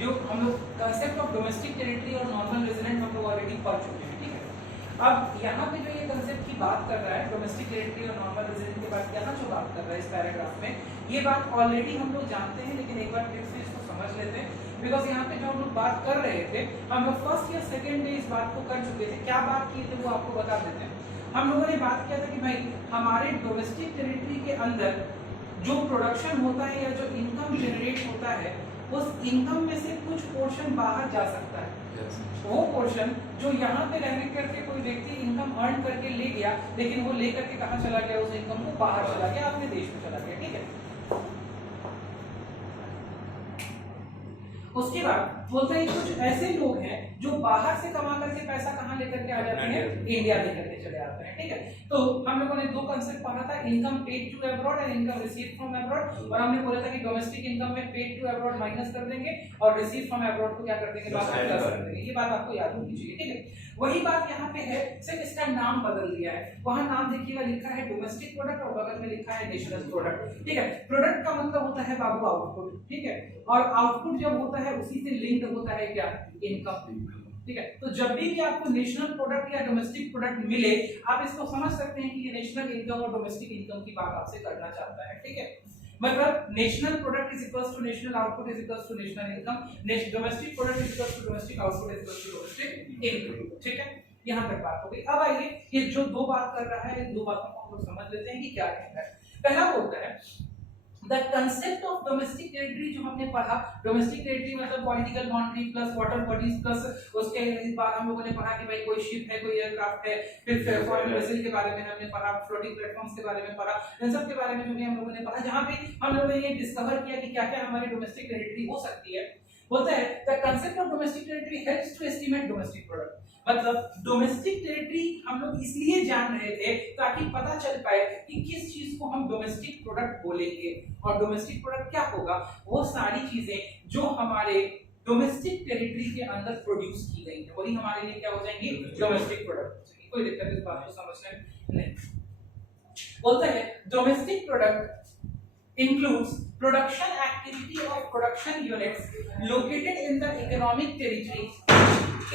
जो हम लोग कंसेप्ट ऑफ डोमेस्टिक टेरिटरी और नॉर्मल रेजिडेंट हम लोग ऑलरेडी पढ़ चुके हैं, ठीक है। अब यहाँ पे जो ये कंसेप्ट की बात कर रहा है डोमेस्टिक टेरिटरी और नॉर्मल रेजिडेंट के बाद यहाँ जो बात कर रहा है इस पैराग्राफ में, ये बात ऑलरेडी हम लोग जानते हैं, लेकिन एक बार फिर से इसको समझ लेते हैं। बिकॉज यहाँ पे जो हम लोग बात कर रहे थे, हम लोग फर्स्ट या सेकेंड डे इस बात को कर चुके थे। क्या बात की थी वो आपको बता देते हैं। हम लोगों ने बात किया था कि भाई हमारे डोमेस्टिक टेरिटरी के अंदर जो प्रोडक्शन होता है या जो इनकम जनरेट होता है, उस इनकम में से कुछ पोर्शन बाहर जा सकता है। वो पोर्शन जो यहाँ पे रहने करके कोई व्यक्ति इनकम अर्न करके ले गया, लेकिन वो लेकर के कहाँ चला गया, उस इनकम को बाहर चला गया, अपने देश में चला गया, ठीक है। उसके बाद बोलते हैं कुछ ऐसे लोग हैं जो बाहर से कमा करके पैसा कहाँ लेकर के आ जाते हैं, इंडिया लेकर के चले आते हैं, ठीक है। तो हम लोगों ने दो कंसेप्ट पढ़ा था, income paid to abroad and income received from abroad. और हमने बोला था कि डोमेस्टिक इनकम में पेड टू अब्रॉड माइनस कर देंगे और रिसीव फ्रॉम अब्रॉड को क्या कर देंगे, प्लस कर देंगे। ये बात आपको याद होनी चाहिए, ठीक है। वही बात यहाँ पे है, सिर्फ इसका नाम बदल दिया है। वहां नाम देखिएगा लिखा है डोमेस्टिक प्रोडक्ट और बगल में लिखा है नेशनल प्रोडक्ट, ठीक है। प्रोडक्ट का मतलब होता है बाबू आउटपुट, ठीक है। और आउटपुट जब होता है उसी से लिंक्ड होता है क्या, इनकम, ठीक है। तो जब भी आपको नेशनल प्रोडक्ट या डोमेस्टिक प्रोडक्ट मिले, आप इसको समझ सकते हैं कि ये नेशनल इनकम और डोमेस्टिक इनकम की बात आपसे करना चाहता है, ठीक है। मतलब national product is equals to national output is equals to national income, domestic product is equals to domestic output is equals to domestic income, ठीक है। यहां तक बात हो गई। अब आइए ये जो दो बात कर रहा है, इन दो बातों को हम लोग समझ लेते हैं कि क्या कहता है। पहला बोलता है the concept of domestic territory, जो हमने पढ़ा डोमेस्टिक टेरिटरी मतलब political boundary plus water bodies plus उसके बाद हम लोगों ने पढ़ा कि भाई कोई शिप है, कोई एयरक्राफ्ट है, फिर फॉरेन वेसल के बारे में हमने पढ़ा, फ्लोटिंग प्लेटफॉर्म्स के बारे में पढ़ा, इन सब के बारे में जो भी हम लोगों ने पढ़ा, जहां पे हम लोगों ने ये डिस्कवर किया कि क्या-क्या हमारी डोमेस्टिक टेरिटरी हो सकती है। बोलता है the concept of domestic territory helps to estimate domestic product. मतलब डोमेस्टिक टेरिटरी हम लोग इसलिए जान रहे थे ताकि पता चल पाए कि किस चीज को हम डोमेस्टिक प्रोडक्ट बोलेंगे, और डोमेस्टिक प्रोडक्ट क्या होगा, वो सारी चीजें जो हमारे डोमेस्टिक टेरिटरी के अंदर प्रोड्यूस की गई है, वही हमारे लिए क्या हो जाएंगी, डोमेस्टिक प्रोडक्ट। कोई दिक्कत इस बात को समझने में नहीं। बोलता है domestic product includes production activity of production units located in the economic territory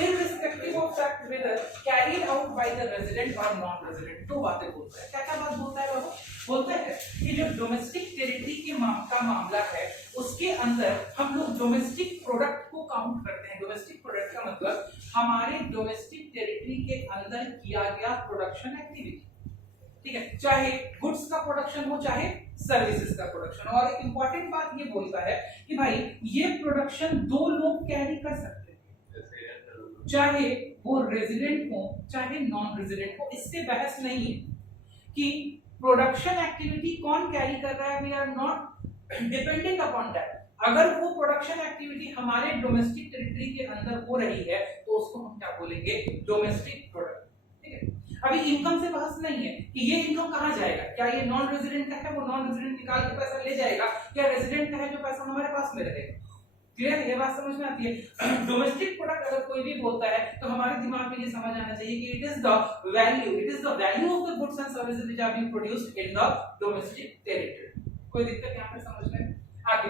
irrespective of fact whether carried out by the resident or non-resident। दो बातें बोलता है। क्या-क्या बात बोलता है बाबू? बोलता है कि जो डोमेस्टिक टेरिटरी के का मामला है, उसके अंदर हम लोग डोमेस्टिक प्रोडक्ट को काउंट करते हैं। डोमेस्टिक प्रोडक्ट का मतलब हमारे डोमेस्टिक टेरिटरी के अंदर किया गया प्रोडक्शन एक्टिविटी, ठीक है। चाहे गुड्स का प्रोडक्शन हो, चाहे सर्विसेज का प्रोडक्शन। और एक इंपॉर्टेंट बात ये बोलता है कि भाई ये प्रोडक्शन दो लोग कैरी कर सकते हैं, चाहे वो रेजिडेंट हो चाहे नॉन रेजिडेंट हो। इससे बहस नहीं है कि प्रोडक्शन एक्टिविटी कौन कैरी कर रहा है, we are not dependent upon that. अगर वो प्रोडक्शन एक्टिविटी हमारे डोमेस्टिक टेरिटरी के अंदर हो रही है तो उसको हम क्या बोलेंगे, डोमेस्टिक प्रोडक्ट, ठीक है। अभी इनकम से बहस नहीं है कि ये इनकम कहां जाएगा, क्या ये नॉन रेजिडेंट का है, वो नॉन रेजिडेंट निकाल के पैसा ले जाएगा, क्या रेजिडेंट का है जो पैसा हमारे पास में रहेगा। क्लियर, ये बात समझ में आती है। डोमेस्टिक प्रोडक्ट अगर कोई भी बोलता है तो हमारे दिमाग में ये समझ आना चाहिए कि it is the value of the goods and services which are being produced in the domestic territory. कोई दिक्कत यहां पे समझ में? आगे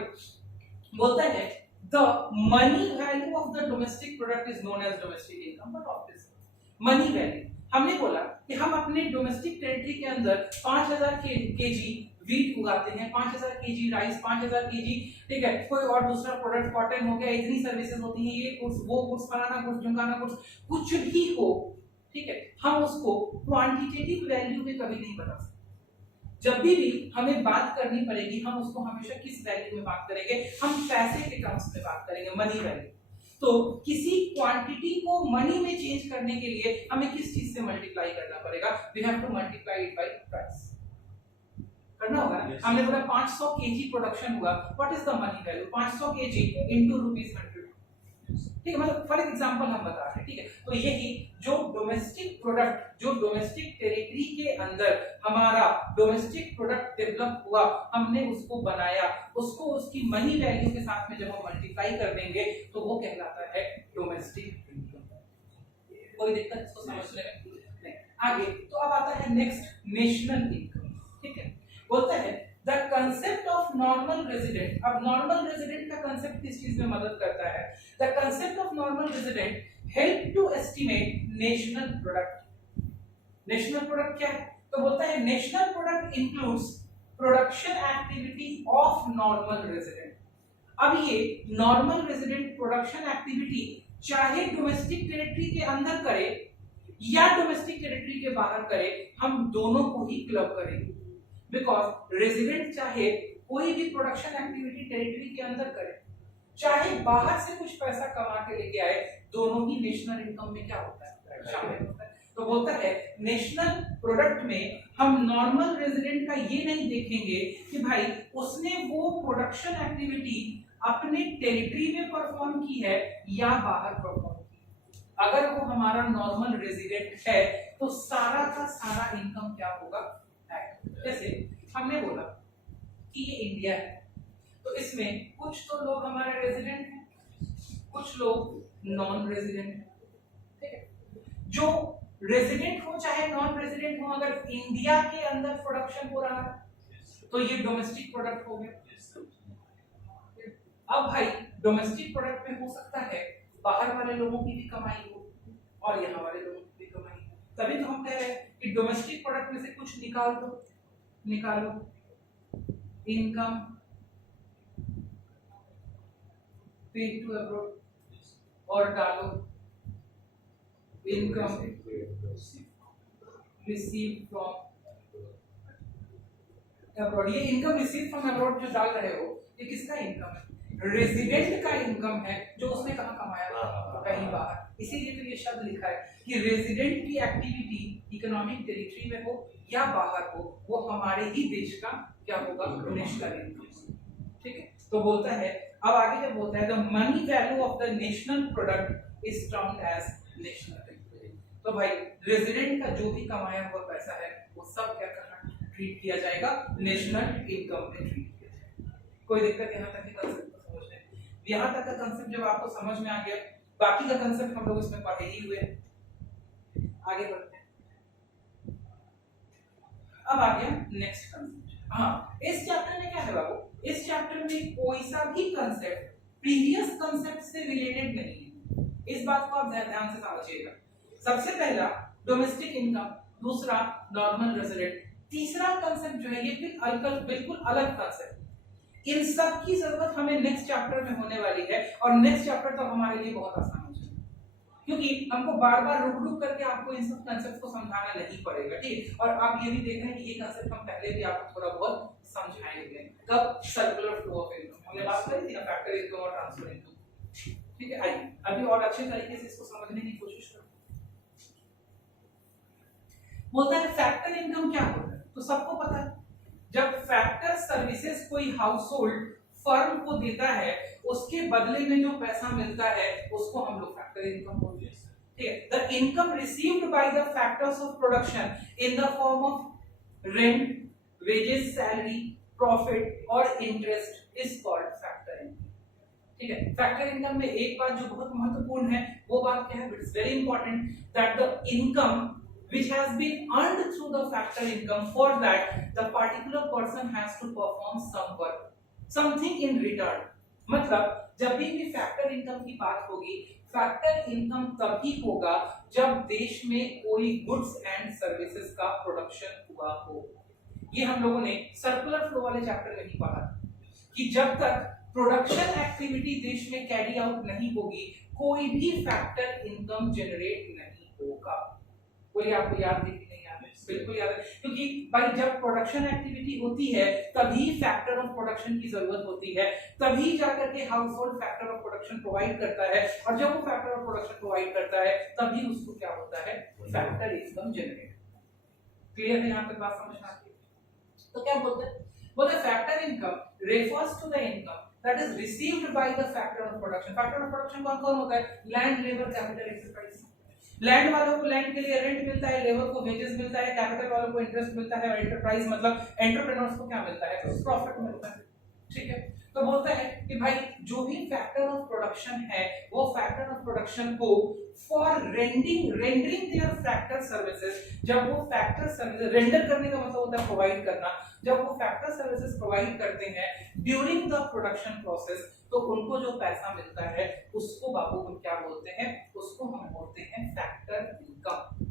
बोलता है the money value of the domestic product is known as domestic income. But obviously money value, हमने बोला कि हम अपने डोमेस्टिक टेरिटरी के अंदर 5000 केजी वीट उगाते हैं, 5000 केजी राइस, 5000 केजी, ठीक है, कोई और दूसरा प्रोडक्ट कॉटन हो गया, इतनी सर्विसेज होती हैं, ये गुड्स वो गुड्स, फलाना गुड्स, ढिमकाना गुड्स, कुछ भी हो, ठीक है। हम उसको क्वांटिटेटिव वैल्यू में कभी नहीं बता सकते। जब भी हमें बात करनी पड़ेगी हम उसको हमेशा किस वैल्यू में बात करेंगे, हम पैसे के टर्म्स में बात करेंगे, मनी वैल्यू। तो किसी क्वांटिटी को मनी में चेंज करने के लिए हमें किस चीज से मल्टीप्लाई करना पड़ेगा, we have to multiply it by price, करना होगा। हमने बोला 500 केजी प्रोडक्शन हुआ, what is the money value, 500 KG into ₹100, ठीक है। मतलब फॉर एग्जांपल हम बता रहे हैं, ठीक है। तो यही जो डोमेस्टिक प्रोडक्ट, जो डोमेस्टिक टेरिटरी के अंदर हमारा डोमेस्टिक प्रोडक्ट डेवलप हुआ, हमने उसको बनाया, उसको उसकी मनी वैल्यू के साथ में जब हम मल्टीप्लाई कर देंगे तो वो कहलाता है डोमेस्टिक इनकम। कोई दिक्कत इसको समझने में नहीं। आगे तो अब आता है नेक्स्ट नेशनल इनकम, ठीक है। बोलता है the concept of normal resident, अब नॉर्मल रेजिडेंट का कंसेप्ट किस चीज में मदद करता है? The concept of normal resident help to estimate national product. National product क्या है? तो बोलता है national product includes production activity of normal resident. अब ये नॉर्मल रेजिडेंट प्रोडक्शन एक्टिविटी चाहे डोमेस्टिक टेरिटरी के अंदर करे या डोमेस्टिक टेरिटरी के बाहर करे, हम दोनों को ही क्लब करेंगे। बिकॉज रेजिडेंट चाहे कोई भी प्रोडक्शन एक्टिविटी टेरिटरी के अंदर करे, चाहे बाहर से कुछ पैसा कमा के लेके आए, दोनों ही नेशनल इनकम में क्या होता है? शामिल होता है। तो बोलता है नेशनल प्रोडक्ट में हम नॉर्मल रेजिडेंट का ये नहीं देखेंगे कि भाई उसने वो प्रोडक्शन एक्टिविटी अपने टेरिटरी में परफॉर्म की है या बाहर परफॉर्म की। अगर वो हमारा नॉर्मल रेजिडेंट है तो सारा का सारा इनकम क्या होगा? जैसे हमने बोला कि ये इंडिया है, तो इसमें कुछ तो लोग हमारे रेजिडेंट हैं, कुछ लोग नॉन रेजिडेंट हैं, ठीक है? जो रेजिडेंट हो चाहे नॉन रेजिडेंट हो, अगर इंडिया के अंदर प्रोडक्शन हो रहा है तो ये डोमेस्टिक प्रोडक्ट हो गया। अब भाई डोमेस्टिक प्रोडक्ट में हो सकता है बाहर वाले लोगों की भी कमाई हो और यहाँ वाले लोगों की भी कमाई हो, तभी तो हम कह रहे हैं कि डोमेस्टिक प्रोडक्ट में से कुछ निकालो इनकम पेड टू अब्रॉड और डालो इनकम रिसीव फ्रॉम अब्रॉड। ये इनकम रिसीव फ्रॉम अब्रॉड जो डाल रहे हो, ये किसका इनकम है? रेजिडेंट का इनकम है, जो उसने कहाँ कमाया? कहीं बाहर। इसीलिए तो ये शब्द लिखा है कि रेजिडेंट की एक्टिविटी इकोनॉमिक टेरिटरी में हो या बाहर हो, वो हमारे ही देश का क्या होगा? National income. ठीक है? तो बोलता है, अब आगे क्या बोलता है? The money value of the national product is termed as national. तो भाई रेजिडेंट का जो भी कमाया हुआ पैसा है वो सब क्या करना? ट्रीट किया जाएगा, नेशनल इनकम में ट्रीट किया जाएगा। कोई दिक्कत यहाँ तक? कंसेप्ट को समझने, यहाँ तक का कंसेप्ट जब आपको समझ में आ गया, बाकी का कंसेप्ट हम लोग इसमें पढ़े ही हुए हैं। आगे बढ़ते हैं। अब आ गया नेक्स्ट कंसेप्ट। हाँ, इस चैप्टर में क्या है बाबू? इस चैप्टर में कोई सा भी कंसेप्ट प्रीवियस कंसेप्ट से रिलेटेड नहीं है। इस बात को आप ध्यान से समझिएगा। सबसे पहला डोमेस्टिक इनकम, दूसरा नॉर्मल रेजिडेंट, तीसरा कंसेप्ट जो है ये बिल्कुल अलग कंसेप्ट। इन सब की जरूरत हमें नेक्स्ट चैप्टर में होने वाली है और नेक्स्ट चैप्टर तो हमारे लिए बहुत आसान हो जाएगा, क्योंकि हमको बार-बार रुक करके आपको इन सब कंसेप्ट को समझाना नहीं पड़ेगा। ठीक? और आप ये भी देख रहे हैं कि ये कंसेप्ट हम पहले भी आपको थोड़ा बहुत समझाएंगे। कब? सर्कुलर फ्लो ऑफ इनकम हमने बात करी थी ना, फैक्टर इनकम और ट्रांसफर इनकम। ठीक है, आइए अभी और अच्छे तरीके से इसको समझने की कोशिश करें। बोलता है फैक्टर इनकम क्या होता है? तो सबको पता है, जब फैक्टर सर्विसेज कोई हाउसहोल्ड फर्म को देता है, उसके बदले में जो पैसा मिलता है उसको हम लोग फैक्टर इनकम बोलते हैं। ठीक है? The income received by the factors of production in the form of rent, wages, salary, profit और interest is called factor income. ठीक है? फैक्टर इनकम में एक बात जो बहुत महत्वपूर्ण है, वो बात क्या है? It is very important that the income which has been earned through the factor income, for that the particular person has to perform some work, something in return। मतलब जब भी फैक्टर इनकम की बात होगी, फैक्टर इनकम तभी होगा जब देश में कोई गुड्स एंड सर्विसेज का प्रोडक्शन हुआ हो। ये हम लोगों ने सर्कुलर फ्लो वाले चैप्टर में ही पढ़ा कि जब तक प्रोडक्शन एक्टिविटी देश में कैरी आउट नहीं होगी, कोई भी फैक्टर इनकम जनरेट नहीं होगा। कोई आपको याद है कि नहीं याद है? बिल्कुल याद है, क्योंकि भाई जब प्रोडक्शन एक्टिविटी होती है तभी फैक्टर ऑफ प्रोडक्शन की जरूरत होती है, तभी जाकर के house hold factor of production provide करता है, और जब वो फैक्टर ऑफ प्रोडक्शन प्रोवाइड करता है तभी उसको क्या होता है? Factor income generate. क्लियर है? यहाँ तक बात समझ में आती है? तो क्या बोलते हैं? बोलते factor income refers to the income that is received by the factor of production. Factor of production कौन कौन होता है? Land, labour, capital, exercise. Land वालों को लैंड के लिए रेंट मिलता है, लेबर को वेजेस मिलता है, कैपिटल वालों को इंटरेस्ट मिलता है, और एंटरप्राइज मतलब एंटरप्रेन्योर्स को क्या मिलता है? प्रॉफिट मिलता है। ठीक है? तो बोलता है कि भाई जो भी फैक्टर ऑफ प्रोडक्शन है, वो फैक्टर ऑफ प्रोडक्शन को for rendering their factor services, जब वो फैक्टर सर्विसेज रेंडर करने का मतलब होता है प्रोवाइड करना, जब वो फैक्टर सर्विसेज प्रोवाइड करते हैं ड्यूरिंग द प्रोडक्शन प्रोसेस, तो उनको जो पैसा मिलता है उसको बाबू हम क्या बोलते हैं, उसको हम बोलते हैं फैक्टर इनकम।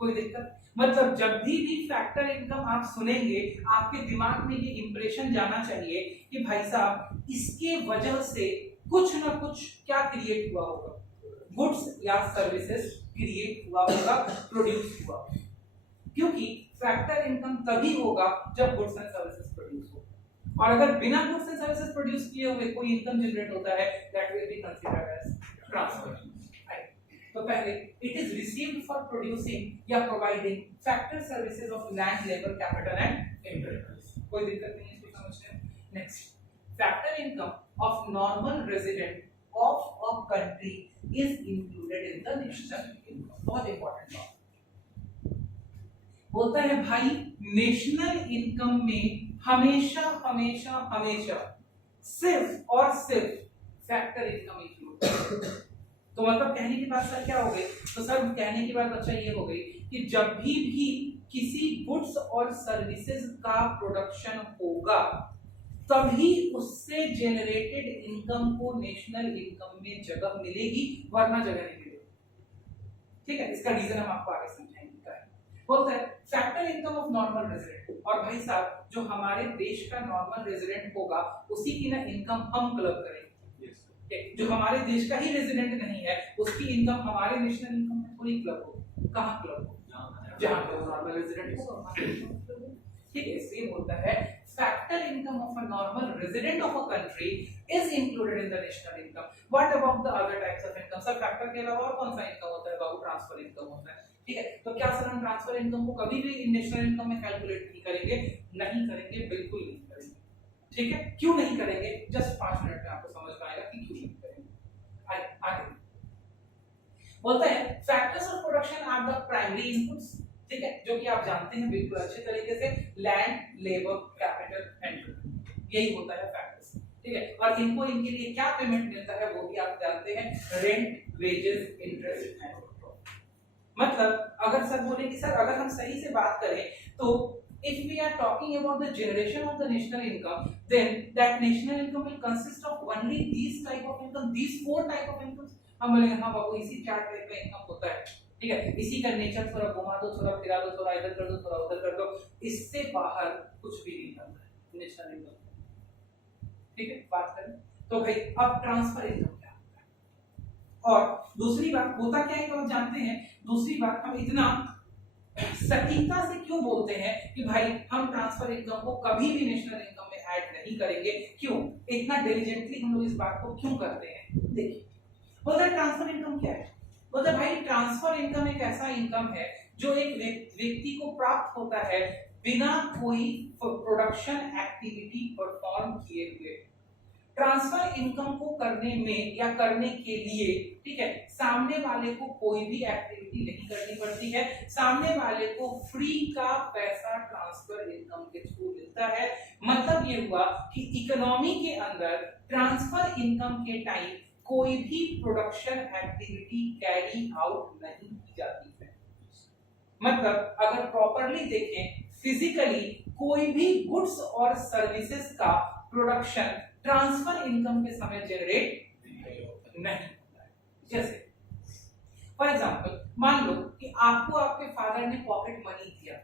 कोई दिक्कत? मतलब जब भी फैक्टर इनकम आप सुनेंगे आपके दिमाग में ये इंप्रेशन जाना चाहिए कि भाई साहब इसके वजह से कुछ ना कुछ क्या क्रिएट हुआ होगा, गुड्स या सर्विसेज क्रिएट हुआ होगा, प्रोड्यूस हुआ, क्योंकि फैक्टर इनकम तभी होगा जब गुड्स एंड सर्विसेज प्रोड्यूस हो, और अगर बिना गुड्स एंड सर्विसेज प्रोड्यूस किए हुए कोई इनकम जनरेट होता है that will be considered as transfer. तो पहले it is received for producing या providing factor services of land, labour, capital and interest. कोई दिक्कत नहीं है इसको समझने में। Next, factor income of normal resident of a country is included in the national income. बहुत इंपॉर्टेंट बात बोलता है भाई, नेशनल इनकम में हमेशा हमेशा हमेशा सिर्फ और सिर्फ फैक्टर इनकम इंक्लूड। तो मतलब कहने की बात सर क्या हो गई, तो सर कहने की बात अच्छा ये हो गई कि जब भी किसी गुड्स और सर्विसेज का प्रोडक्शन होगा तभी उससे जनरेटेड इनकम को नेशनल इनकम में जगह मिलेगी, वरना जगह नहीं मिलेगी। ठीक है, इसका रीजन हम आपको आगे समझाएंगे। बोलता है factor income of normal resident, और भाई साहब जो हमारे देश का नॉर्मल रेजिडेंट होगा उसी की ना इनकम हम क्लब करेंगे। जो हमारे देश का ही रेजिडेंट नहीं है उसकी इनकम हमारे नेशनल इनकम में थोड़ी क्लब हो। कहां क्लब हो? जहां पे नॉर्मल रेजिडेंट होगा। ठीक है, इसलिए बोलता है factor income of a normal resident of a country is included in the national income. What about the other types of income? Sir factor के अलावा और कौन सा इनकम होता है बाबू? ट्रांसफर इनकम होता है। ठीक है, तो क्या सर हम ट्रांसफर इनकम को कभी भी नेशनल इनकम में कैलकुलेट नहीं करेंगे? नहीं करेंगे, बिल्कुल नहीं करेंगे। ठीक है, क्यों नहीं करेंगे? जस्ट 5 मिनट में आपको समझ में आएगा कि क्यों नहीं करेंगे। आगे बोलता है factors of production are the primary inputs. ठीक है, जो कि आप जानते हैं बिल्कुल अच्छे तरीके से, लैंड, लेबर, कैपिटल एंड यही होता है फैक्टर्स। ठीक है, और इनको इनके लिए क्या पेमेंट मिलता है वो भी आप जानते हैं, रेंट, वेजेस, इंटरेस्ट एंड मतलब अगर सर बोले कि सर अगर हम सही से बात करें तो if we are talking about the generation of the national income, then that national income will consist of only these type of income, these 4 type of incomes। हम बोलेंगे हाँ बाबू इसी 4 टाइप का इनकम होता है। ठीक है, इसी का नेचर थोड़ा घुमा दो, थोड़ा फिरा दो, थोड़ा इधर कर दो, थोड़ा उधर कर दो, इससे बाहर कुछ भी नहीं करता है नेशनल इनकम। ठीक है, बात करें तो भाई अब ट्रांसफर इनकम क्या होता है, और दूसरी बात होता क्या है तो जानते हैं। दूसरी बात, हम इतना सटीकता से क्यों बोलते हैं कि भाई हम ट्रांसफर इनकम को कभी भी नेशनल इनकम में ऐड नहीं करेंगे? क्यों इतना डिलिजेंटली हम लोग इस बात को क्यों करते हैं? देखिए, बोलते हैं ट्रांसफर इनकम क्या है। बोलते हैं भाई ट्रांसफर इनकम एक ऐसा इनकम है जो एक व्यक्ति को प्राप्त होता है बिना कोई प्रोडक्शन एक्टिविटी परफॉर्म किए हुए। ट्रांसफर इनकम को करने में या करने के लिए, ठीक है, सामने वाले को कोई भी एक्टिविटी नहीं करनी पड़ती है, सामने वाले को फ्री का पैसा ट्रांसफर इनकम के थ्रू मिलता है। मतलब ये हुआ कि इकोनॉमी के अंदर ट्रांसफर इनकम के टाइम कोई भी प्रोडक्शन एक्टिविटी कैरी आउट नहीं की जाती है। मतलब अगर प्रॉपर्ली देखें, फिजिकली कोई भी गुड्स और सर्विसेज का प्रोडक्शन ट्रांसफर इनकम के समय जनरेट नहीं होता है। जैसे फॉर एग्जांपल मान लो कि आपको आपके फादर ने पॉकेट मनी दिया,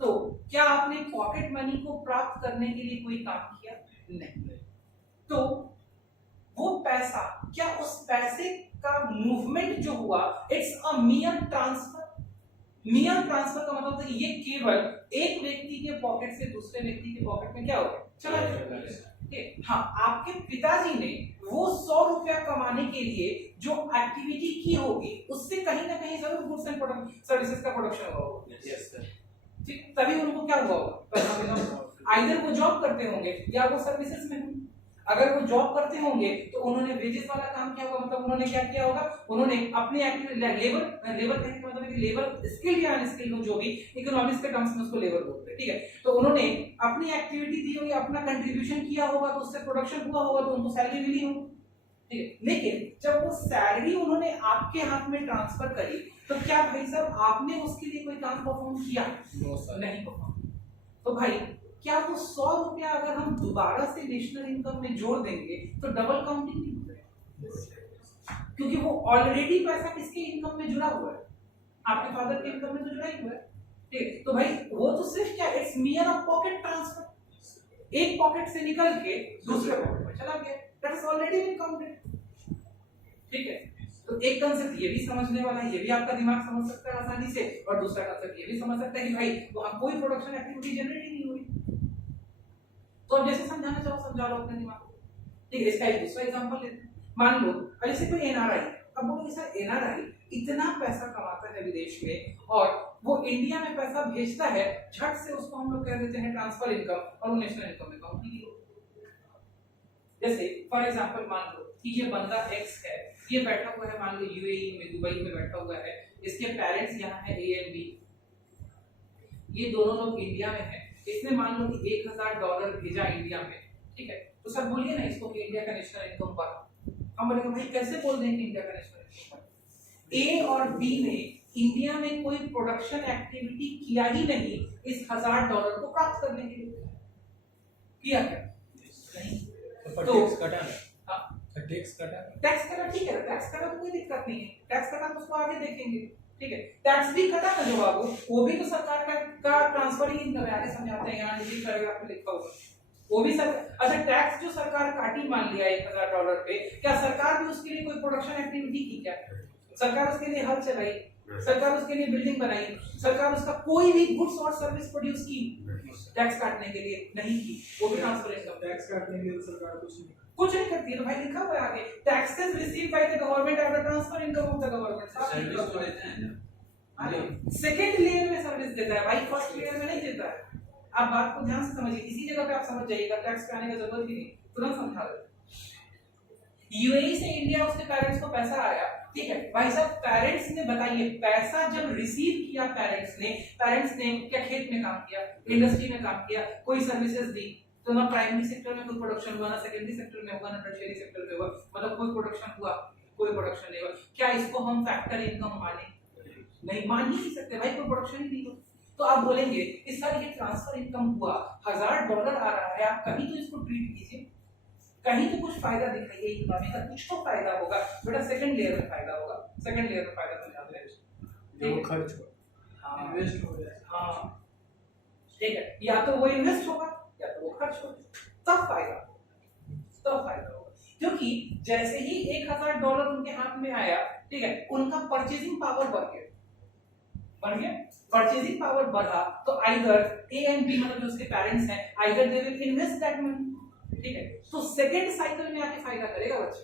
तो क्या आपने पॉकेट मनी को प्राप्त करने के लिए कोई काम किया? नहीं। तो वो पैसा, क्या उस पैसे का मूवमेंट जो हुआ इट्स अ मियर ट्रांसफर। मियर ट्रांसफर का मतलब है ये केवल एक व्यक्ति के पॉकेट से दूसरे व्यक्ति के पॉकेट में क्या हो गया? चला गया। हाँ, आपके पिताजी ने वो 100 रुपया कमाने के लिए जो एक्टिविटी की होगी उससे कहीं ना कहीं जरूर गुड्स एंड सर्विसेज का प्रोडक्शन हुआ होगा। ठीक, तभी उनको क्या हुआ होगा? आइदर वो जॉब करते होंगे या वो सर्विसेज में होंगे। अगर वो जॉब करते होंगे तो उन्होंने वेजेस वाला काम किया होगा, मतलब उन्होंने क्या किया होगा? उन्होंने अपनी लेबर कहने का मतलब है कि लेबर स्किल या अनस्किल हो, जो भी इकोनॉमिक्स के टर्म्स में उसको लेबर बोलते हैं। ठीक है, तो उन्होंने अपनी एक्टिविटी दी होगी, अपना कंट्रीब्यूशन किया होगा, तो उससे प्रोडक्शन हुआ होगा, तो उनको सैलरी मिली होगी। ठीक है, लेकिन जब वो सैलरी उन्होंने आपके हाथ में ट्रांसफर करी तो क्या भाई साहब आपने उसके लिए कोई काम परफॉर्म किया? नहीं परफॉर्म। तो भाई क्या वो 100 रुपया अगर हम दोबारा से नेशनल इनकम में जोड़ देंगे तो डबल काउंटिंग नहीं होगा, क्योंकि वो ऑलरेडी पैसा किसके इनकम में जुड़ा हुआ है? आपके फादर के इनकम में तो जुड़ा ही हुआ है। ठीक, तो भाई वो तो सिर्फ क्या, it's mere of pocket transfer, एक पॉकेट से निकल के दूसरे पॉकेट में चला गया, that is already been counted. ठीक है, तो एक कंसेप्ट ये भी समझने वाला है, ये भी आपका दिमाग समझ सकता है आसानी से, और दूसरा कंसेप्ट ये भी समझ सकता है कि भाई वहां कोई प्रोडक्शन एक्टिविटी जनरेट ही नहीं हुई। तो अब जैसे समझाना चाहो समझा लो अपने दिमाग को। ठीक है, इसका एक दूसरा एग्जांपल लेते हैं। मान लो जैसे कोई एनआरआई, अब बोलोगे सर एनआरआई इतना पैसा कमाता है विदेश में और वो इंडिया में पैसा भेजता है, झट से उसको हम लोग कह देते हैं ट्रांसफर इनकम, और वो नेशनल इनकम में काउंट नहीं होगा। जैसे फॉर एग्जांपल मान लो कि ये बंदा एक्स है, ये बैठा हुआ है मान लो यूएई में, दुबई में बैठा हुआ है, इसके पेरेंट्स यहाँ है ए एंड बी, ये दोनों लोग इंडिया में हैं, इसने मान लो कि $1000 भेजा इंडिया में। ठीक है, तो सर बोलिए ना इसको कि इंडिया का नेशनल इनकम बढ़ा। हम बोलेंगे भाई कैसे बोल देंगे इंडिया का नेशनल इनकम बढ़ा? ए और बी ने इंडिया में कोई प्रोडक्शन एक्टिविटी किया ही नहीं इस $1000 को प्राप्त करने के लिए, किया क्या? नहीं। तो टैक्स कटा ना, हां टैक्स कटा, ठीक है, टैक्स कटा तो कोई दिक्कत नहीं है, टैक्स कटा तो उसको आगे देखेंगे। ठीक है, टैक्स भी कटा ना जो बाबू, वो भी तो सरकार का ट्रांसफर ही इनकम है, आगे समझाते हैं, यहाँ लिखा पैराग्राफ में लिखा होगा वो भी सर। अच्छा, टैक्स जो सरकार काटी मान लिया $1000 पे, क्या सरकार भी उसके लिए कोई प्रोडक्शन एक्टिविटी की? क्या सरकार उसके लिए हल चलाई? सरकार उसके लिए बिल्डिंग बनाई? सरकार उसका कोई भी गुड्स और सर्विस प्रोड्यूस की टैक्स काटने के लिए? नहीं की, वो भी ट्रांसफर इनकम। टैक्स काटने के लिए सरकार कुछ नहीं करती है, तो भाई लिखा हुआ है आगे, taxes received by the government as the transfer income of the government. Service तो देते हैं ना, सेकंड लेयर में सर्विस देता है भाई, फर्स्ट लेयर में नहीं देता है। आप बात को ध्यान से समझिए, इसी जगह पे आप समझ जाइएगा, टैक्स पे आने की जरूरत ही नहीं, तुरंत समझा देते। यूएई से इंडिया उसके पेरेंट्स को पैसा आया, ठीक है भाई साहब, पेरेंट्स ने बताइए पैसा जब रिसीव किया पेरेंट्स ने क्या खेत में काम किया, इंडस्ट्री में काम किया, कोई सर्विसेज दी? तो ना प्राइमरी सेक्टर में कोई प्रोडक्शन हुआ, ना सेकेंडरी सेक्टर में हुआ, ना टर्शियरी सेक्टर में हुआ, मतलब कोई प्रोडक्शन हुआ, कोई प्रोडक्शन नहीं हुआ। क्या इसको हम फैक्टर इनकम माने? नहीं, मान ही नहीं सकते भाई, कोई प्रोडक्शन ही नहीं हुआ। तो आप बोलेंगे कि सर ये ट्रांसफर इनकम हुआ, $1000 आ रहा है, आप कहीं तो इसको ट्रीट कीजिए, कहीं तो कुछ फायदा दिखाइए, इकोनॉमी का कुछ तो फायदा होगा बेटा। सेकंड लेयर में फायदा होगा, सेकंड लेयर में फायदा तो याद रहे, वो खर्च हो, हां इन्वेस्ट हो जाए, हां ठीक है, या तो वो इन्वेस्ट होगा या तो वो खर्च होगा, तब फायदा होगा। क्योंकि जैसे ही $1000 उनके हाथ में आया, ठीक है, उनका परचेजिंग पावर बढ़ गया, परचेजिंग पावर बढ़ा तो आइदर ए एंड बी, मतलब जो उसके पेरेंट्स हैं, either they will invest that money. ठीक है, तो सेकंड साइकिल में आके फायदा करेगा बच्चे,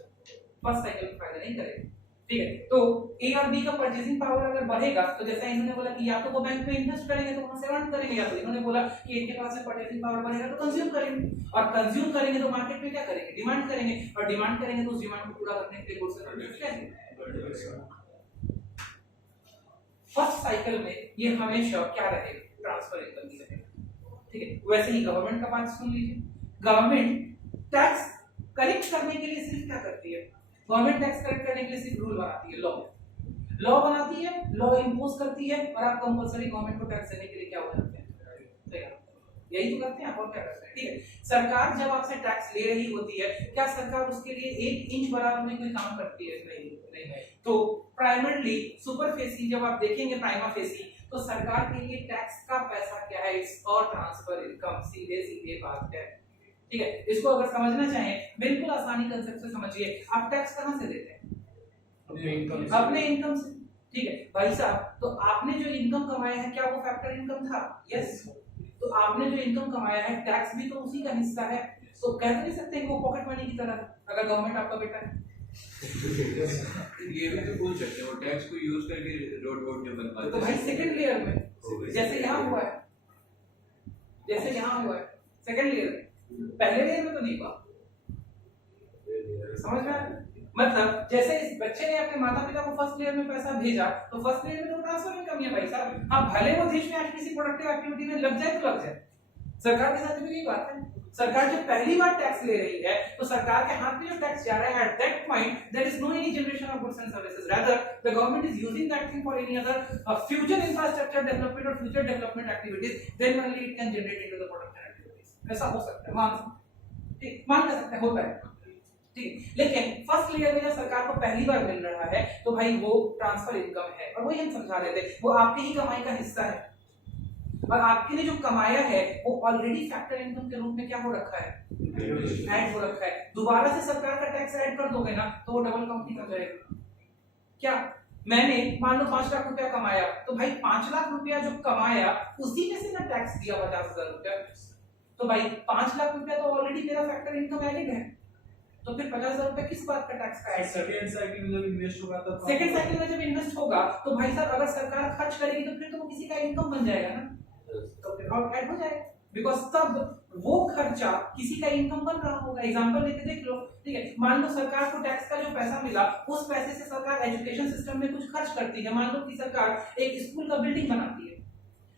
फर्स्ट साइकिल में फायदा नहीं करेगा। ठीक है, तो ए और बी का परचेजिंग पावर अगर बढ़ेगा तो जैसा इन्होंने बोला कि या तो वो बैंक में इन्वेस्ट करेंगे तो वहां से अर्न करेंगे, या तो इन्होंने बोला कि इनके पास से परचेजिंग पावर बढ़ेगा तो कंज्यूम करेंगे, और कंज्यूम करेंगे तो मार्केट में क्या करेंगे? डिमांड करेंगे, और डिमांड करेंगे तो उस डिमांड को पूरा करने के लिए गुड्स एंड सर्विसेज करेंगे। फर्स्ट साइकिल में ये हमेशा क्या रहेगा? ट्रांसफर इनकम की रहेगा। ठीक है, वैसे ही गवर्नमेंट का बात सुन लीजिए, गवर्नमेंट टैक्स कलेक्ट करने के लिए सिर्फ क्या करती है? गवर्नमेंट टैक्स कलेक्ट करने के लिए सिर्फ रूल बनाती है, लॉ बनाती है, लॉ इंपोज करती है, और आप कंपलसरी गवर्नमेंट को टैक्स देने के लिए क्या हो जाते हैं? यही तो करते हैं आप, और क्या करते हैं? ठीक है, सरकार जब आपसे टैक्स ले रही होती है, क्या सरकार उसके लिए 1 इंच बराबर में कोई काम करती है? नहीं। तो प्राइमरली सुपरफेसी जब आप देखेंगे प्राइमा फेसी, तो सरकार के लिए टैक्स का पैसा क्या है? इट्स और ट्रांसफर इनकम, सीधे बात है। ठीक है, इसको अगर समझना चाहें बिल्कुल आसानी कंसेप्ट से समझिए, आप टैक्स कहां से देते हैं? अपने इनकम से। ठीक है भाई साहब, तो आपने जो इनकम कमाया है क्या वो फैक्टर इनकम था? यस। तो आपने जो इनकम कमाया है, टैक्स भी तो उसी का हिस्सा है, तो कह नहीं सकते कि वो पॉकेट मनी की तरह, अगर गवर्नमेंट आपका बेटा है। ये भी तो बोल सकते हो, टैक्स को यूज करके रोड जो बनवाते हैं, तो भाई सेकंड लेयर में जैसे यहाँ हुआ है, सेकंड लेयर में, पहले लेयर में तो नहीं हुआ, समझ में आया? मतलब जैसे इस बच्चे ने अपने माता पिता को फर्स्ट लेयर में पैसा भेजा, तो फर्स्ट लेयर में तो ट्रांसफर इनकम है भाई साहब। हाँ, भले वो देश में आज किसी प्रोडक्टिव एक्टिविटी में लग जाए तो लग जाए, सरकार के साथ भी यही बात है, सरकार जब पहली बार टैक्स ले रही है तो सरकार के हाथ में जो टैक्स जा रहा है at that point there is no any generation of goods and services, rather the government is using that thing for any other future infrastructure development और future development activities, then only it can generate into the production activities. ऐसा हो सकता है, मान सकते हैं, होता है, ठीक। लेकिन फर्स्ट लेयर में जब सरकार को पहली बार मिल रहा है तो भाई वो ट्रांसफर इनकम है, और वही हम समझा रहे थे, वो आपकी ही कमाई का हिस्सा है, और आपके ने जो कमाया है वो ऑलरेडी फैक्टर इनकम के रूप में क्या हो रखा है, ऐड हो रखा है। दोबारा से सरकार का टैक्स ऐड कर दोगे ना तो वो डबल काउंटिंग हो जाएगा। क्या मैंने मान लो 5 लाख रुपया कमाया, तो भाई 5 लाख रुपया जो कमाया उसी में से ना टैक्स दिया 50,000 रुपया, तो भाई 5 लाख रुपया तो ऑलरेडी मेरा फैक्टर इनकम एडेड है, तो फिर 50,000 रुपया किस बात का टैक्स का ऐड? सेकंड साइकिल में जब इन्वेस्ट होगा तब सेकंड साइकिल में जब इन्वेस्ट होगा तो भाई साहब अगर सरकार खर्च करेगी तो फिर तो वो किसी का इनकम बन जाएगा ना, तो फिर और ऐड हो जाएगा, बिकॉज़ तब वो खर्चा किसी का इनकम बन रहा होगा। एग्जांपल लेके देख लो, ठीक है, मान लो सरकार को टैक्स का जो पैसा मिला उस पैसे से सरकार एजुकेशन सिस्टम में कुछ खर्च करती है, मान लो कि सरकार एक स्कूल का बिल्डिंग बनाती है,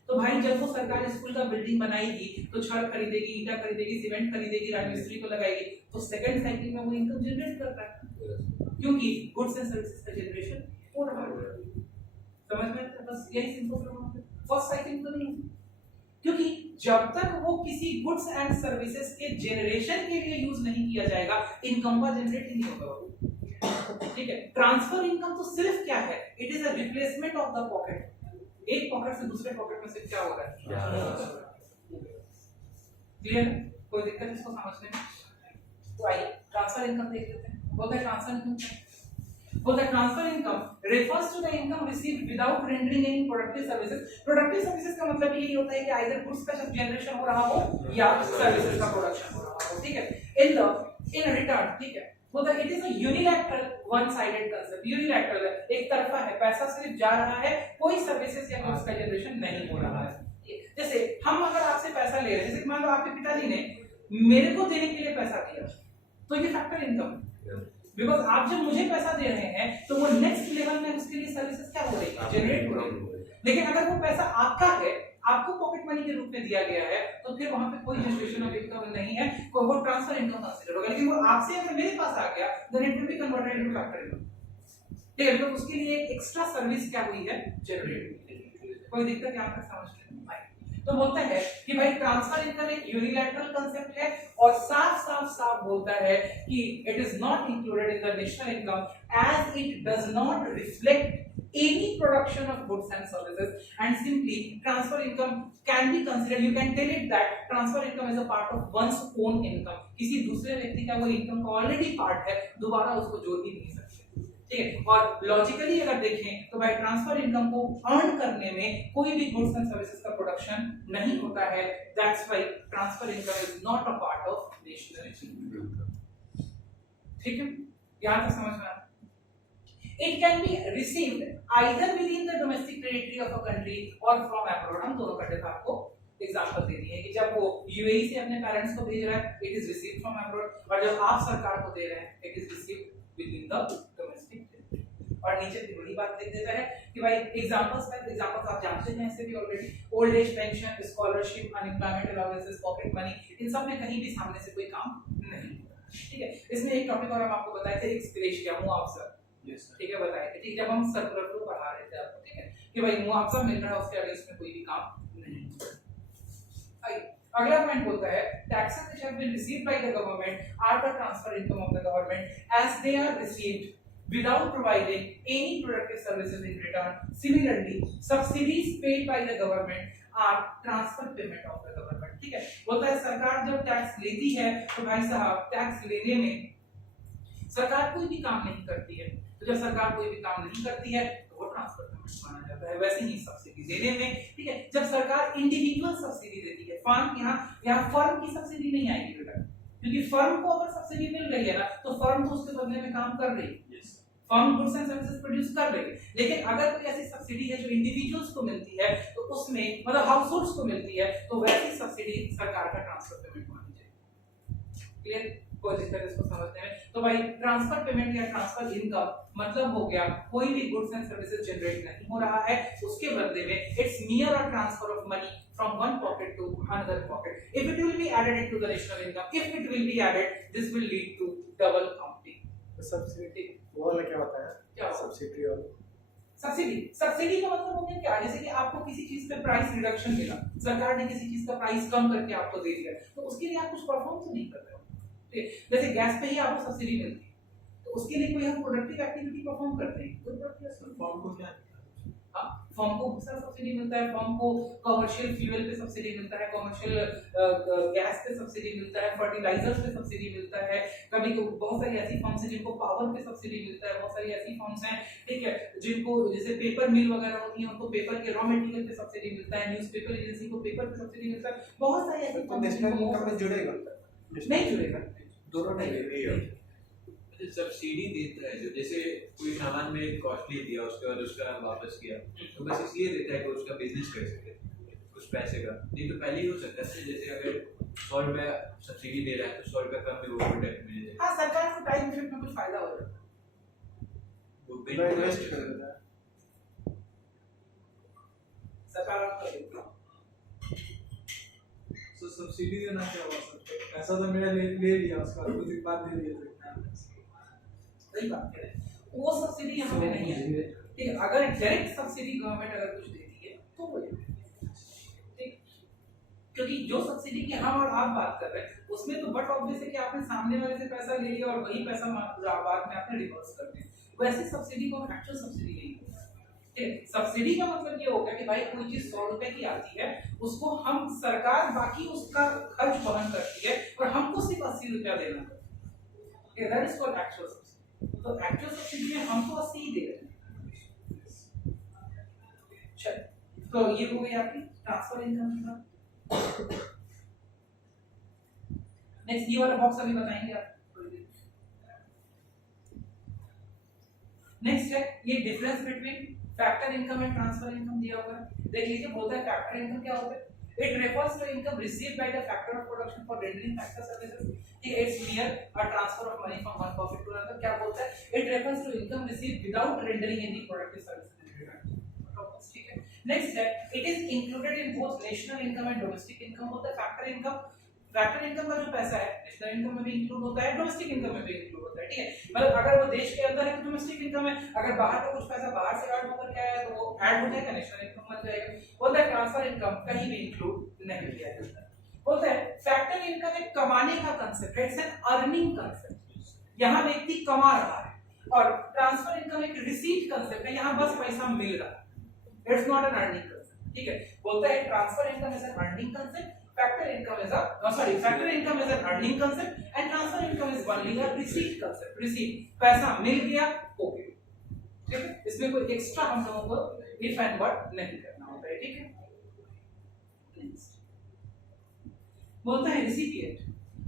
तो भाई जब वो सरकार स्कूल का बिल्डिंग बनाएगी तो छड़ खरीदेगी, ईंटा खरीदेगी, सीमेंट खरीदेगी, राजमिस्त्री को लगाएगी, तो सेकंड साइकिल में वो इनकम जनरेट कर रहा है, क्योंकि गुड्स एंड सर्विसेज का जनरेशन हो रहा है। समझ में आता है? बस यही सिंपल सा है, फर्स्ट साइकिल तो नहीं, क्योंकि जब तक वो किसी गुड्स एंड सर्विसेज के जनरेशन के लिए यूज नहीं किया जाएगा इनकम का जनरेट ही नहीं होगा। ठीक है, ट्रांसफर इनकम तो सिर्फ क्या है, it is a replacement of the pocket, एक पॉकेट से दूसरे पॉकेट में से क्या हो रहा है, क्लियर? कोई दिक्कत इसको समझने में? तो आइए ट्रांसफर इनकम देख लेते हैं। बोलते हैं ट्रांसफर इनकम, बोलते हैं transfer income refers to the income received without rendering any productive services। Productive services का मतलब यही होता है कि आइदर गुड्स का जनरेशन हो रहा हो या सर्विसेज का प्रोडक्शन हो रहा हो, ठीक है। इन रिटर्न, ठीक है, बोलता है it is a unilateral one sided concept, unilateral एक तरफा है, पैसा सिर्फ जा रहा है, कोई सर्विसेज या गुड्स का जनरेशन नहीं हो रहा है। जैसे हम अगर आपसे पैसा ले रहे हैं, जैसे मान लो आपके पिताजी ने मेरे को देने के लिए पैसा दिया, तो ये फैक्टर इनकम, बिकॉज़ आप जब मुझे पैसा दे रहे हैं तो वो नेक्स्ट लेवल में उसके लिए सर्विसेज क्या हो रही है, जनरेट हो रही है। लेकिन अगर वो पैसा आपका है, आपको पॉकेट मनी के रूप में दिया गया है, तो फिर वहां पे कोई जनरेशन ऑफ इनकम नहीं है, कोई वो ट्रांसफर इनकम कंसीडर होगा। लेकिन वो आपसे अगर मेरे पास आ गया then it will be converted into factor income, ठीक है, तो उसके लिए एक एक्स्ट्रा सर्विस क्या हुई है, जनरेट हुई है। कोई दिक्कत यहां तक समझ लें भाई? तो बोलता है कि भाई ट्रांसफर इनकम एक यूनिलैटरल कांसेप्ट है और साफ बोलता है कि it is not included in the national income as it does not reflect any production of goods and services, and simply transfer income can be considered, you can tell it that transfer income is a part of one's own income, किसी दूसरे व्यक्ति का वो income का already part है, दोबारा उसको जोड़ ही नहीं सकते, ठीक है। और लॉजिकली अगर देखें तो भाई ट्रांसफर इनकम को अर्न करने में कोई भी गुड्स एंड सर्विसेज का प्रोडक्शन नहीं होता है, that's why transfer income is not a part of national income, ठीक है, यहां तक समझ में आया? It can be received either within the domestic territory of a country or from abroad। हम दोनों का डेटा आपको एग्जांपल दे दिए कि जब वो यूएई से अपने पेरेंट्स को भेज रहा है it is received from abroad, और जब आप सरकार को दे रहे हैं it is received within the domestic territory. और नीचे भी वही बात लिख देता है कि भाई एग्जांपल्स आप जानते हैं ऐसे भी already, old age pension, scholarship, unemployment allowances, pocket money, इन सब में कहीं भी सामने से कोई काम नहीं, ठीक है। इसमें एक टॉपिक और हम आपको बताए थे एक्सग्रेशिया, मुआवजा, ठीक है, बताए थे, ठीक है, जब हम सर्कुलर फ्लो पढ़ा रहे थे आपको, ठीक है, कि भाई मुआवजा मिल रहा है उसके अगेंस्ट में कोई भी काम नहीं। अगला पॉइंट बोलता है taxes which have been received by the government are the transfer income of the government as they are received without providing any productive services in return. Similarly subsidies paid by the government are transfer payment of the government, ठीक है। बोलता है सरकार जब tax लेती है तो भाई साहब टैक्स लेने में सरकार कोई भी काम नहीं करती है, तो जब सरकार कोई भी काम नहीं करती है तो वो ट्रांसफर पेमेंट माना जाता है। वैसे ही सब्सिडी देने में, ठीक है, जब सरकार इंडिविजुअल सब्सिडी देती है, फर्म यहाँ फर्म की सब्सिडी नहीं आएगी बेटा, क्योंकि फर्म को अगर सब्सिडी मिल रही है ना तो फर्म तो उसके बदले में काम कर रही है, firm goods and services produce कर रही है। लेकिन अगर कोई ऐसी सब्सिडी है जो इंडिविजुअल्स को मिलती है तो उसमें मतलब हाउस होल्ड्स को मिलती है, तो वैसी सब्सिडी सरकार का ट्रांसफर पेमेंट मानी जाएगी। क्लियर? को जिस तरह इसको समझते हैं। तो भाई ट्रांसफर पेमेंट या ट्रांसफर इनकम मतलब हो गया कोई भी गुड्स एंड सर्विसेज जनरेट नहीं हो रहा है, उसके बदले में it's मियर a transfer of money from one pocket to another pocket. If it will be added into the national income, if it will be added, this will lead to double counting. Subsidy वो वाला क्या होता है? क्या subsidy वाला? Subsidy का मतलब हो गया क्या? जैसे कि आपको किसी चीज पे प्राइस रिडक्शन मिला, सरकार ने किसी चीज का प्राइस कम करके आपको दे दिया, तो उसके लिए आप कुछ परफॉर्म तो नहीं कर रहे हो। ठीक, जैसे गैस पे ही आपको सब्सिडी मिलती है, तो उसके लिए कोई हम प्रोडक्टिव एक्टिविटी परफॉर्म करते हैं, कोई प्रोडक्टिव फॉर्म को क्या फर्म को दूसरा सब्सिडी मिलता है, फर्म को कमर्शियल फ्यूल पे सब्सिडी मिलता है, कमर्शियल गैस पे सब्सिडी मिलता है, फर्टिलाइजर्स पे सब्सिडी मिलता है, कभी बहुत सारी ऐसी फर्म्स हैं जिनको पावर पे सब्सिडी मिलता है, बहुत सारी ऐसी फर्म्स हैं ठीक है जिनको जैसे पेपर मिल वगैरह होती हैं उनको पेपर के रॉ मटेरियल पे सब्सिडी मिलता है, न्यूज़पेपर एजेंसी को पेपर पे सब्सिडी मिलता है, बहुत सारी ऐसी तो नेशनल इनकम में जुड़ेगा? नहीं जुड़ेगा, दोनों नहीं। सब्सिडी देता है जो जैसे कोई सामान में कॉस्टली दिया उसके बाद उसका वापस किया तो बस इसलिए देता है कि उसका बिजनेस कर सके उस पैसे का, नहीं तो पहले ही हो सकता है जैसे अगर 100 रुपया सब्सिडी दे रहा है तो 100 रुपया कम में वो प्रोडक्ट मिल जाए। हाँ सरकार को टाइम पीरियड में कुछ फायदा हो जाता है, वो इन्वेस्ट कर देता है सरकार आपको देती है। तो सब्सिडी देना क्या हुआ सर? पैसा तो मेरा ले लिया, उसका कुछ दिन बाद दे दिया। सही बात है, वो सब्सिडी यहाँ पे नहीं है ठीक है। अगर डायरेक्ट सब्सिडी गवर्नमेंट अगर कुछ देती है तो वो ठीक, क्योंकि जो सब्सिडी की हम और आप बात कर रहे हैं उसमें तो बट ऑब्वियस है कि आपने सामने वाले से पैसा ले लिया और वही पैसा बाद में आपने रिवर्स कर दिया, वैसे सब्सिडी को एक्चुअल सब्सिडी नहीं है। सब्सिडी का मतलब ये होगा कि भाई कोई चीज 100 रुपए की आती है उसको हम सरकार बाकी उसका खर्च वहन करती है और हमको सिर्फ 80 रुपया देना पड़ता है, that is called actual subsidy. तो एक्चुअल सब्सिडी में हम तो 80 ही दे रहे हैं। चल तो ये हो गई आपकी ट्रांसफर इनकम। नेक्स्ट ये वाला बॉक्स अभी बताएंगे आप। नेक्स्ट है ये difference between factor income and transfer income दिया हुआ है। देख लीजिए बोलता है फैक्टर इनकम क्या होता है? It refers to income received by the factor of production for rendering factor services. It's mere a transfer of money from one pocket to another. क्या बोलता है? It refers to income received without rendering any productive services. ठीक है। Next है it is included in both national income and domestic income. होता है factor income. Factor income का जो पैसा है नेशनल इनकम में भी इंक्लूड होता है, डोमेस्टिक इनकम में भी इंक्लूड होता है ठीक है। मतलब अगर वो देश के अंदर है तो डोमेस्टिक इनकम है, अगर बाहर का कुछ पैसा बाहर से ऐड होकर के आया तो वो ऐड हो जाएगा, नेशनल इनकम बन जाएगा। बोलता है ट्रांसफर इनकम कहीं भी इंक्लूड नहीं किया जाता है। बोलता है फैक्टर इनकम एक कमाने का कांसेप्ट है, इट्स एन अर्निंग कांसेप्ट, यहाँ व्यक्ति कमा रहा है, और ट्रांसफर इनकम एक रिसीट कांसेप्ट है, यहाँ बस पैसा मिल रहा है, it's not an earning concept ठीक है। बोलता है transfer income is an earning concept, factor income is factor income is an earning concept and transfer income is only a receipt concept. receipt पैसा मिल गया ओके ठीक है, इसमें कोई एक्स्ट्रा हम लोगों को if and but नहीं करना होता है ठीक है। बोलता है रिसिपिएंट,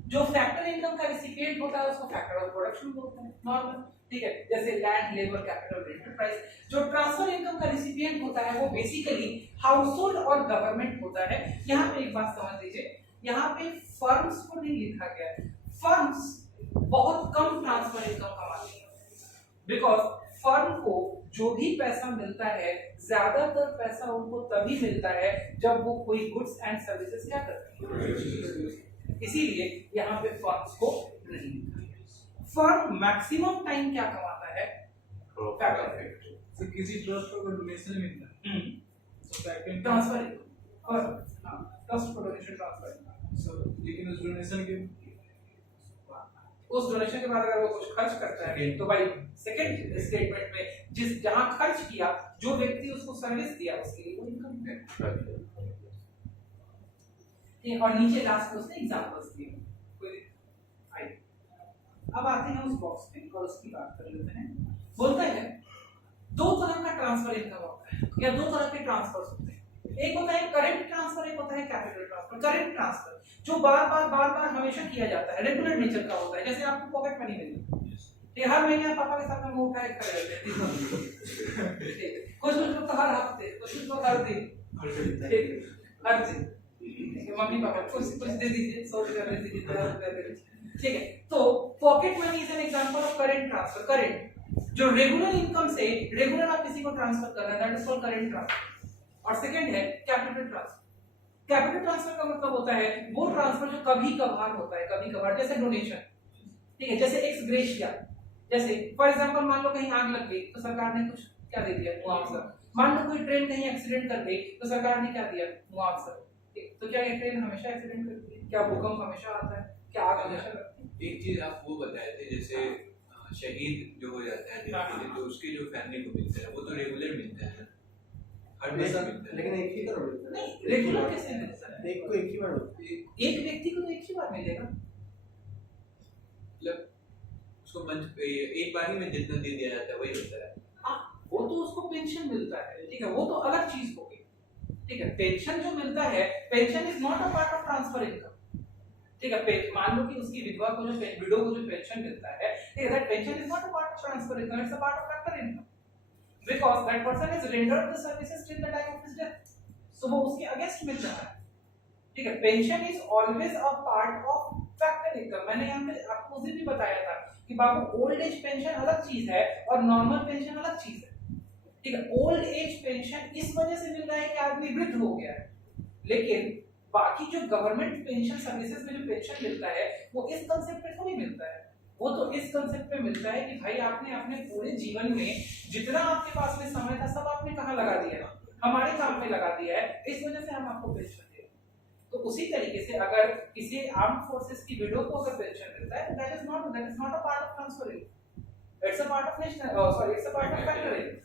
जो फैक्टर इनकम का रिसिपिएंट होता है उसको फैक्टर ऑफ प्रोडक्शन बोलते हैं नॉर्मल ठीक है, जैसे land labour capital rent price. जो ट्रांसफर इनकम का रिसिपिएंट होता है वो बेसिकली हाउसहोल्ड और गवर्नमेंट होता है। यहाँ पे एक बात समझ लीजिए, यहाँ पे फर्म्स को नहीं लिखा गया है, फर्म्स बहुत कम ट्रांसफर इनकम कमाती है, बिकॉज फर्म को जो भी पैसा मिलता है ज्यादातर पैसा उनको तभी मिलता है जब वो कोई गुड्स एंड सर्विसेज क्या करती है, इसीलिए यहाँ पे फर्म्स को नहीं लिखा। फर्म मैक्सिमम टाइम क्या कमाता है? फैक्टर। तो किसी ट्रस्ट को डोनेशन मिलता है तो फैक्टर ट्रांसफर और ट्रस्ट को डोनेशन ट्रांसफर। सो लेकिन उस डोनेशन के बाद अगर वो कुछ खर्च करता है तो भाई सेकंड स्टेटमेंट में जिस जहां खर्च किया जो व्यक्ति उसको सर्विस दिया उसके लिए वो इनकम है। और नीचे लास्ट में उसने एग्जांपल्स दिए। अब आते हैं उस बॉक्स पे और उसकी बात कर लेते हैं। बोलता है दो तरह का ट्रांसफर इनकम होता है या दो तरह के ट्रांसफर्स होते हैं, एक होता है करंट ट्रांसफर, एक होता है कैपिटल ट्रांसफर। करंट ट्रांसफर जो बार बार हमेशा किया जाता है, रेगुलर नेचर का होता है, जैसे आपको पॉकेट मनी मिली हर महीने पापा के साथ में मुंह उठाए खड़े रहते हैं, कुछ लोग तो हर हफ्ते, कुछ लोग हर दिन, हर दिन मम्मी पापा कुछ दे दीजिए, 100 रुपया दे दीजिए, 1000 रुपया दे दीजिए, ठीक है, तो pocket money is an example of current transfer. Current जो रेगुलर इनकम से रेगुलर आप किसी को ट्रांसफर कर रहे हैं, that is called current transfer. और सेकंड है कैपिटल ट्रांसफर। कैपिटल ट्रांसफर का मतलब होता है वो ट्रांसफर जो कभी कभार होता है, कभी कभार, जैसे डोनेशन, ठीक है, जैसे एक्स ग्रेशिया। जैसे फॉर एग्जांपल मान लो कहीं आग लग गई तो सरकार ने कुछ क्या दे दिया, मुआवजा। मान लो कोई ट्रेन कहीं एक्सीडेंट कर गई तो सरकार ने क्या दिया, मुआवजा। तो क्या ये ट्रेन हमेशा एक्सीडेंट करती है? क्या भूकंप हमेशा आता है? क्या आग हमेशा लगती है? एक चीज आप वो बताए थे, जैसे शहीद जो हो जाता है देश के लिए, तो उसके जो फैमिली को मिलता है वो तो रेगुलर मिलता है ना, हर महीने मिलता है। लेकिन एक ही करोड़ मिलता है। नहीं, रेगुलर कैसे मिलता है? एक को एक ही बार होता है। एक व्यक्ति को तो एक ही बार मिलेगा। मतलब उसको मंथ एक बार ही में जितना दे दिया जाता है वही होता है। वो तो उसको पेंशन मिलता है, ठीक है, वो तो अलग चीज हो गई। ठीक है, पेंशन जो मिलता है, pension is not a part of transfer income. ठीक है, मान लो कि उसकी विधवा को जो विडो को जो पेंशन मिलता है, ठीक है, that pension is not a part of transfer income, it's a part of factor income, because that person is rendered the services till the time of his death. So वो उसके against मिल रहा है। ठीक है, pension is always a part of factor income. मैंने यहाँ पे आपको उसे भी बताया था कि बाबू ओल्ड एज पेंशन अलग चीज है और नॉर्मल पेंशन अलग चीज है। ठीक है, ओल्ड एज पेंशन इस वजह से मिल रहा है कि आदमी वृद्ध हो गया है, लेकिन बाकी जो गवर्नमेंट पेंशन सर्विसेज में जो पेंशन मिलता है वो इस कंसेप्ट पे थोड़ी मिलता है। वो तो इस कंसेप्ट पे मिलता है कि भाई आपने अपने पूरे जीवन में जितना आपके पास में समय था सब आपने कहाँ लगा दिया है, हमारे काम में लगा दिया है, इस वजह से हम आपको पेंशन दे रहे हैं। तो उसी तरीके से अगर किसी आर्म्ड फोर्सेस की विडो को अगर पेंशन मिलता है, that is not a part of transfer income, it's a part of national sorry it's a part of factor income.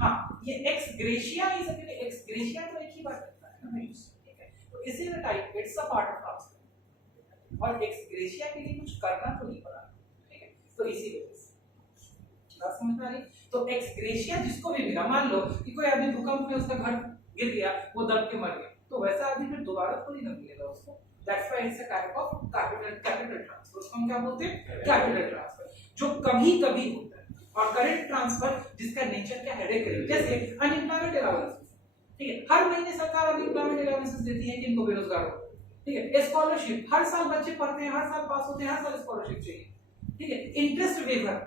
हां, ये x gratia is x gratia तो एक ही बात करता है ना, ठीक है, तो इसी the type it's a part of transfer और एक्स ग्रेशिया के लिए कुछ करना तो नहीं पड़ा, ठीक है, तो इसी वजह से बात समझ में आ रही। तो एक्स ग्रेशिया जिसको भी मिला, मान लो कि कोई आदमी भूकंप में उसका घर गिर गया, वो दब के मर गया, तो वैसा आदमी फिर दोबारा थोड़ी ना मिलेगा उसको। That's why it's a type of capital transfer. उसको हम क्या बोलते हैं, कैपिटल ट्रांसफर, जो कभी कभी होता है। और करंट ट्रांसफर जिसका नेचर क्या है, रेकरिंग, जैसे अनएम्प्लॉयमेंट अलाउंस, ठीक है, हर महीने सरकार अनएम्प्लॉयमेंट अलाउंसेस देती है किनको, बेरोजगार हो, ठीक है, स्कॉलरशिप, हर साल बच्चे पढ़ते हैं, हर साल पास होते हैं, हर साल स्कॉलरशिप चाहिए, ठीक है, इंटरेस्ट वेवर,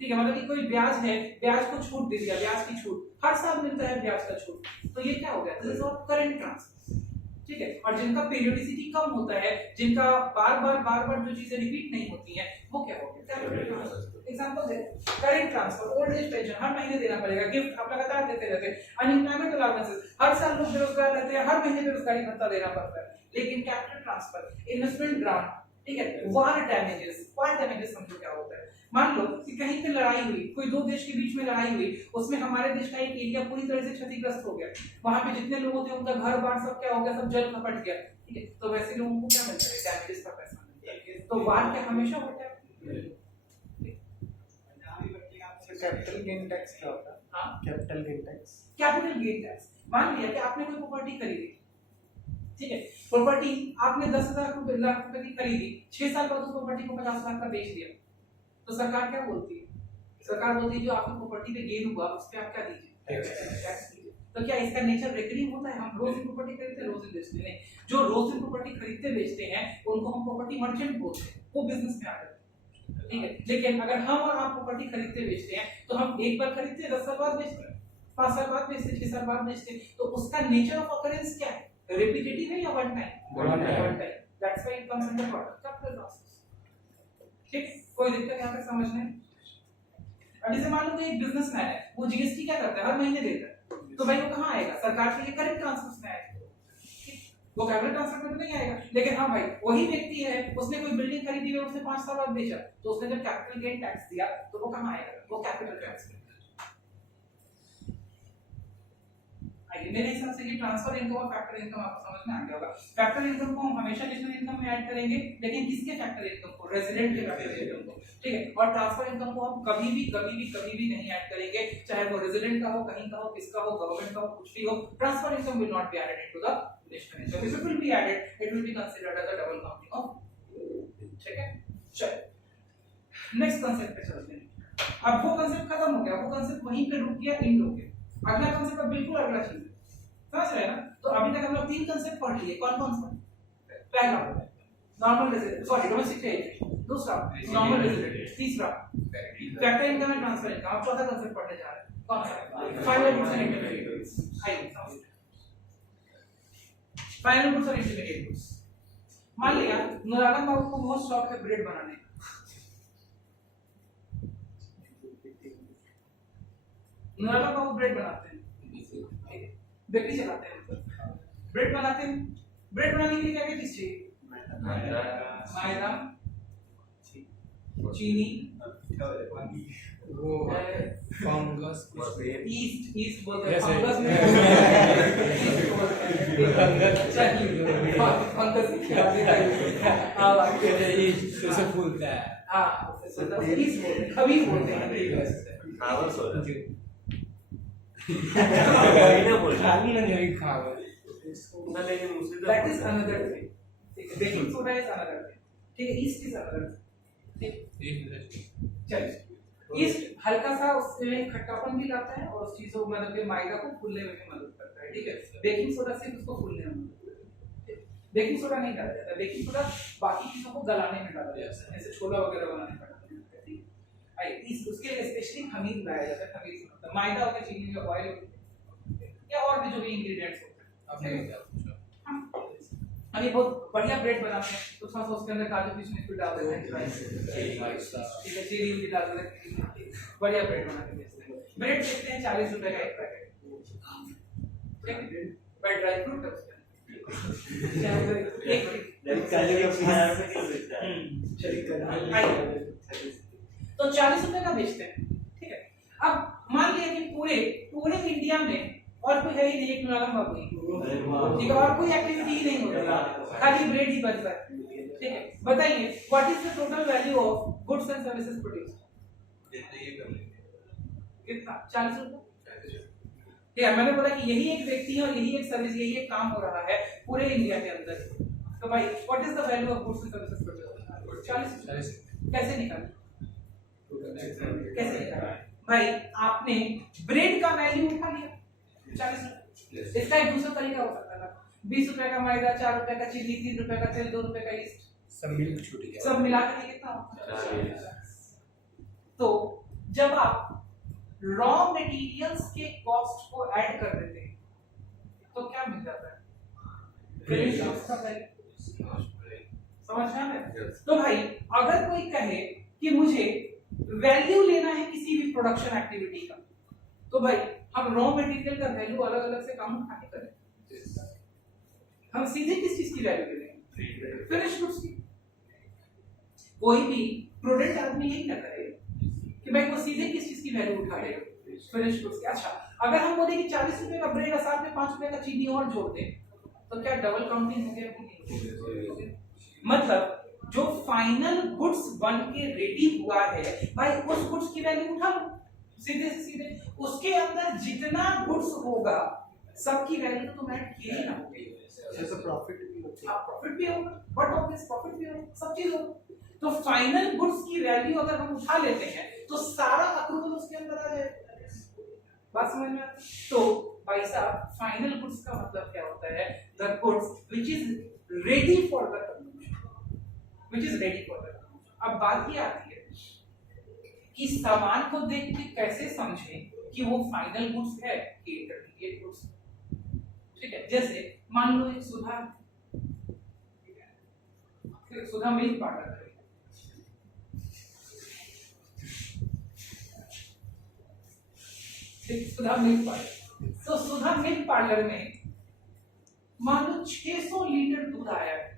ठीक है, मतलब कि कोई ब्याज है, ब्याज को छूट दे दिया, ब्याज की छूट हर साल मिलता है, ब्याज का छूट, तो ये क्या हो गया, this is of current transfer, ठीक है। और जिनका पीरियोडिसिटी कम होता है, जिनका बार बार जो चीजें रिपीट नहीं होती हैं, वो क्या हो गया, कैपिटल ट्रांसफर। एग्जांपल दे, current transfer, old age pension हर महीने देना पड़ेगा, गिफ्ट आप लगातार देते रहते हैं, अनएम्प्लॉयमेंट अलाउंसेस हर साल लोग बेरोजगार रहते हैं, हर महीने बेरोजगारी भत्ता देना पड़ता है। लेकिन कैपिटल ट्रांसफर, इन्वेस्टमेंट ग्रांट, ठीक है, वार डैमेजेस समझो क्या होता है। मान लो कि कहीं पे लड़ाई हुई, कोई दो देश के बीच में लड़ाई हुई, उसमें हमारे देश का एक एरिया पूरी तरह से क्षतिग्रस्त हो गया, वहां पे जितने लोग थे उनका घर बार सब क्या हो गया, सब जल खपट गया, ठीक है, तो वैसे लोगों को क्या मिलता है, डैमेजेस का पैसा मिलता है। तो वार क्या हमेशा होता है, कैपिटल गेन टैक्स क्या होता है? हाँ, capital gain tax. Capital gain tax, मान लिया कि आपने कोई प्रॉपर्टी खरीदी, ठीक है, प्रॉपर्टी आपने 10,000 लाख रुपए की खरीदी, 6 साल बाद उस प्रॉपर्टी को 50 लाख का बेच दिया, तो सरकार क्या बोलती है, सरकार बोलती है जो आपकी प्रॉपर्टी पे गेन हुआ उस पे आप क्या दीजिए, टैक्स दीजिए। तो क्या इसका नेचर रेकरिंग होता है, हम रोज प्रॉपर्टी खरीदते हैं, रोज बेचते हैं, जो रोज प्रॉपर्टी खरीदते बेचते हैं उनको हम प्रॉपर्टी मर्चेंट बोलते हैं, वो बिजनेस में आ जाते हैं, ठीक है। लेकिन अगर हम और आप प्रॉपर्टी खरीदते बेचते हैं तो हम एक बार खरीदते हैं, 10 साल बाद बेचते हैं, 5 साल बाद बेचते हैं, 6 साल बाद बेचते हैं, तो उसका नेचर ऑफ अकरेंस क्या है, रिपीटेटिव है या one time, that's why it comes under capital losses, ठीक। कोई दिक्कत यहाँ पे समझने? अभी से मान लो एक बिजनेसमैन है, वो जीएसटी क्या करता है, हर महीने देता है, तो भाई वो कहाँ आएगा, सरकार के लिए करंट ट्रांसफर में आएगा, वो कैपिटल ट्रांसफर में नहीं आएगा। लेकिन हाँ भाई वही व्यक्ति है, उसने कोई बिल्डिंग खरीदी है, उसने 5 साल बाद बेचा, तो उसने जब कैपिटल गेन टैक्स दिया तो वो कहाँ आएगा, वो कैपिटल टैक्स में। मेरे हिसाब से ये ट्रांसफर इनकम और फैक्टर इनकम आपको समझ में आ गया होगा। फैक्टर इनकम को हम हमेशा नेशनल इनकम में ऐड करेंगे, लेकिन किसके फैक्टर इनकम को, रेजिडेंट के फैक्टर इनकम को, ठीक है। और ट्रांसफर इनकम को हम कभी भी नहीं ऐड करेंगे, चाहे वो रेजिडेंट का हो, कहीं का हो, किसका हो, गवर्नमेंट का हो, कुछ भी हो, transfer income will not be added into the national income. If it will be added, it will be considered as a double counting of, ठीक है। चलो नेक्स्ट कांसेप्ट पे चलते हैं। अब वो कांसेप्ट खत्म हो गया, वो कांसेप्ट वहीं पे रुक गया, एंड हो गया। अगला कांसेप्ट अब बिल्कुल अगला चीज समझ रहे हैं ना। तो अभी तक हम लोग 3 कांसेप्ट पढ़ लिए, कौन कौन सा? पहला normal resident, sorry domestic trade, दूसरा नॉर्मल रेजिडेंट, तीसरा factor income and transfer income. आप चौथा कांसेप्ट पढ़ने जा रहे हैं, कौन सा? Final goods and intermediate goods. आइए समझते हैं फाइनल गुड्स और इंटरमीडिएट गुड्स। मान लिया नुरालम बाबू को बहुत शौक है ब्रेड बनाने का, नुरालम बाबू ब्रेड बनाते हैं, बेकरी चलाते हैं, ब्रेड बनाते हैं। ब्रेड बनाने के लिए क्या क्या चीज चाहिए? मैदा, चीनी, वो फंगस ईस्ट, ईस्ट बोलते हैं, जैसे- फंगस में ईस्ट बोलते हैं, चाहिए फंगस की खिलाड़ी जैसे फूलता है। हाँ ईस्ट बोलते हैं, खमीर बोलते हैं। खावस हो रहा खाली ना नहीं खावा। That is another thing. ठीक है, baking soda is another thing. ठीक है, ईस्ट is another thing. ठीक, चलिए ईस्ट हल्का सा उसमें खट्टापन भी लाता है और उस चीजों मतलब कि मैदा को फूलने में भी मदद करता है। ठीक है, बेकिंग सोडा सिर्फ उसको फूलने में मदद करता है। बेकिंग सोडा नहीं डाला जाता, बेकिंग सोडा बाकी चीजों को गलाने में डाला जाता है, जैसे छोला वगैरह बनाने में डाला जाता है। ठीक है, आई ईस्ट उसके लिए स्पेशली खमीर लाया जाता है। खमीर से मतलब मैदा हो गया, चीनी या ऑयल या और भी जो भी इंग्रेडिएंट्स होते हैं। आपने क्या पूछा? अभी बहुत बढ़िया ब्रेड बनाते हैं तो थोड़ा सा उसके अंदर काजू किशमिश भी डाल देते हैं, ठीक है, चीनी भी डाल देते हैं, बढ़िया ब्रेड बना के बेचते हैं। ब्रेड बेचते हैं 40 रुपए का एक पैकेट, ठीक है, पर ड्राई फ्रूट है उसके तो 40 रुपए का बेचते हैं। ठीक है, अब मान लिया कि पूरे पूरे इंडिया में और कोई है ही नहीं, एक नुरालम बाबू ही, ठीक है, और कोई एक्टिविटी ही नहीं होती, खाली ब्रेड ही बचता है। ठीक है, बताइए what is the total value of goods and services produced? कितना? 40 रुपए। ठीक है, मैंने बोला कि यही एक व्यक्ति है और यही एक सर्विस, यही एक काम हो रहा है पूरे इंडिया के अंदर, तो भाई what is the value of goods and services produced? 40। कैसे निकालें? कैसे निकालें? भाई आपने ब्रेड का वैल्यू उठा लिया 40 रुपए, इसका एक दूसरा तरीका हो सकता था 20 रुपए का मैदा, 4 रुपए का चीनी, 3 रुपए का तेल, 2 रुपए का ईस्ट, सब मिल छूट गया। सब मिलाकर के कितना होता? तो जब आप रॉ मटेरियल्स के कॉस्ट को ऐड कर देते हैं तो क्या मिल जाता है? फिनिश गुड्स का वैल्यू। समझ में आ रहा है? तो भाई अगर कोई कहे कि मुझे वैल्यू लेना है किसी भी प्रोडक्शन एक्टिविटी का, तो भाई हम रॉ मटेरियल का वैल्यू अलग अलग से काम उठा के करें, हम सीधे किस चीज की वैल्यू करेंगे? फिनिश गुड्स की। कोई भी प्रोडक्ट आदमी यही ना करे कि भाई वो सीधे किस चीज की वैल्यू उठा लेगा? फिनिश गुड्स की। अच्छा, अगर हम बोले कि 40 रुपए का ब्रेड और साथ में 5 रुपए का चीनी और जोड़ दें तो क्या डबल काउंटिंग हो गया? मतलब जो फाइनल गुड्स बन के रेडी हुआ है भाई, उस गुड्स की वैल्यू उठा लो सीधे से सीधे, उसके अंदर जितना गुड्स होगा सबकी वैल्यू तो तुम ऐड किए ही ना होगी। जैसे प्रॉफिट भी होता है। प्रॉफिट भी होगा, बट ऑब्वियस प्रॉफिट भी होगा, सब चीज होगा। तो फाइनल गुड्स की वैल्यू अगर हम उठा लेते हैं तो सारा अक्रूवल उसके अंदर आ जाएगा। बात समझ में आती? तो भाई साहब फाइनल गुड्स का मतलब क्या होता है? The goods which is ready for the consumer, which is ready for the consumer. अब बात ये आती है कि सामान को देख के कैसे समझें कि वो फाइनल गुड्स है कि इंटरमीडिएट गुड्स। ठीक है, जैसे मान लो एक सुधा मिल्क पाउडर है, सुधा मिल्क पाउडर, तो सुधा मिल्क पार्लर में मान लो 600 लीटर दूध आया है।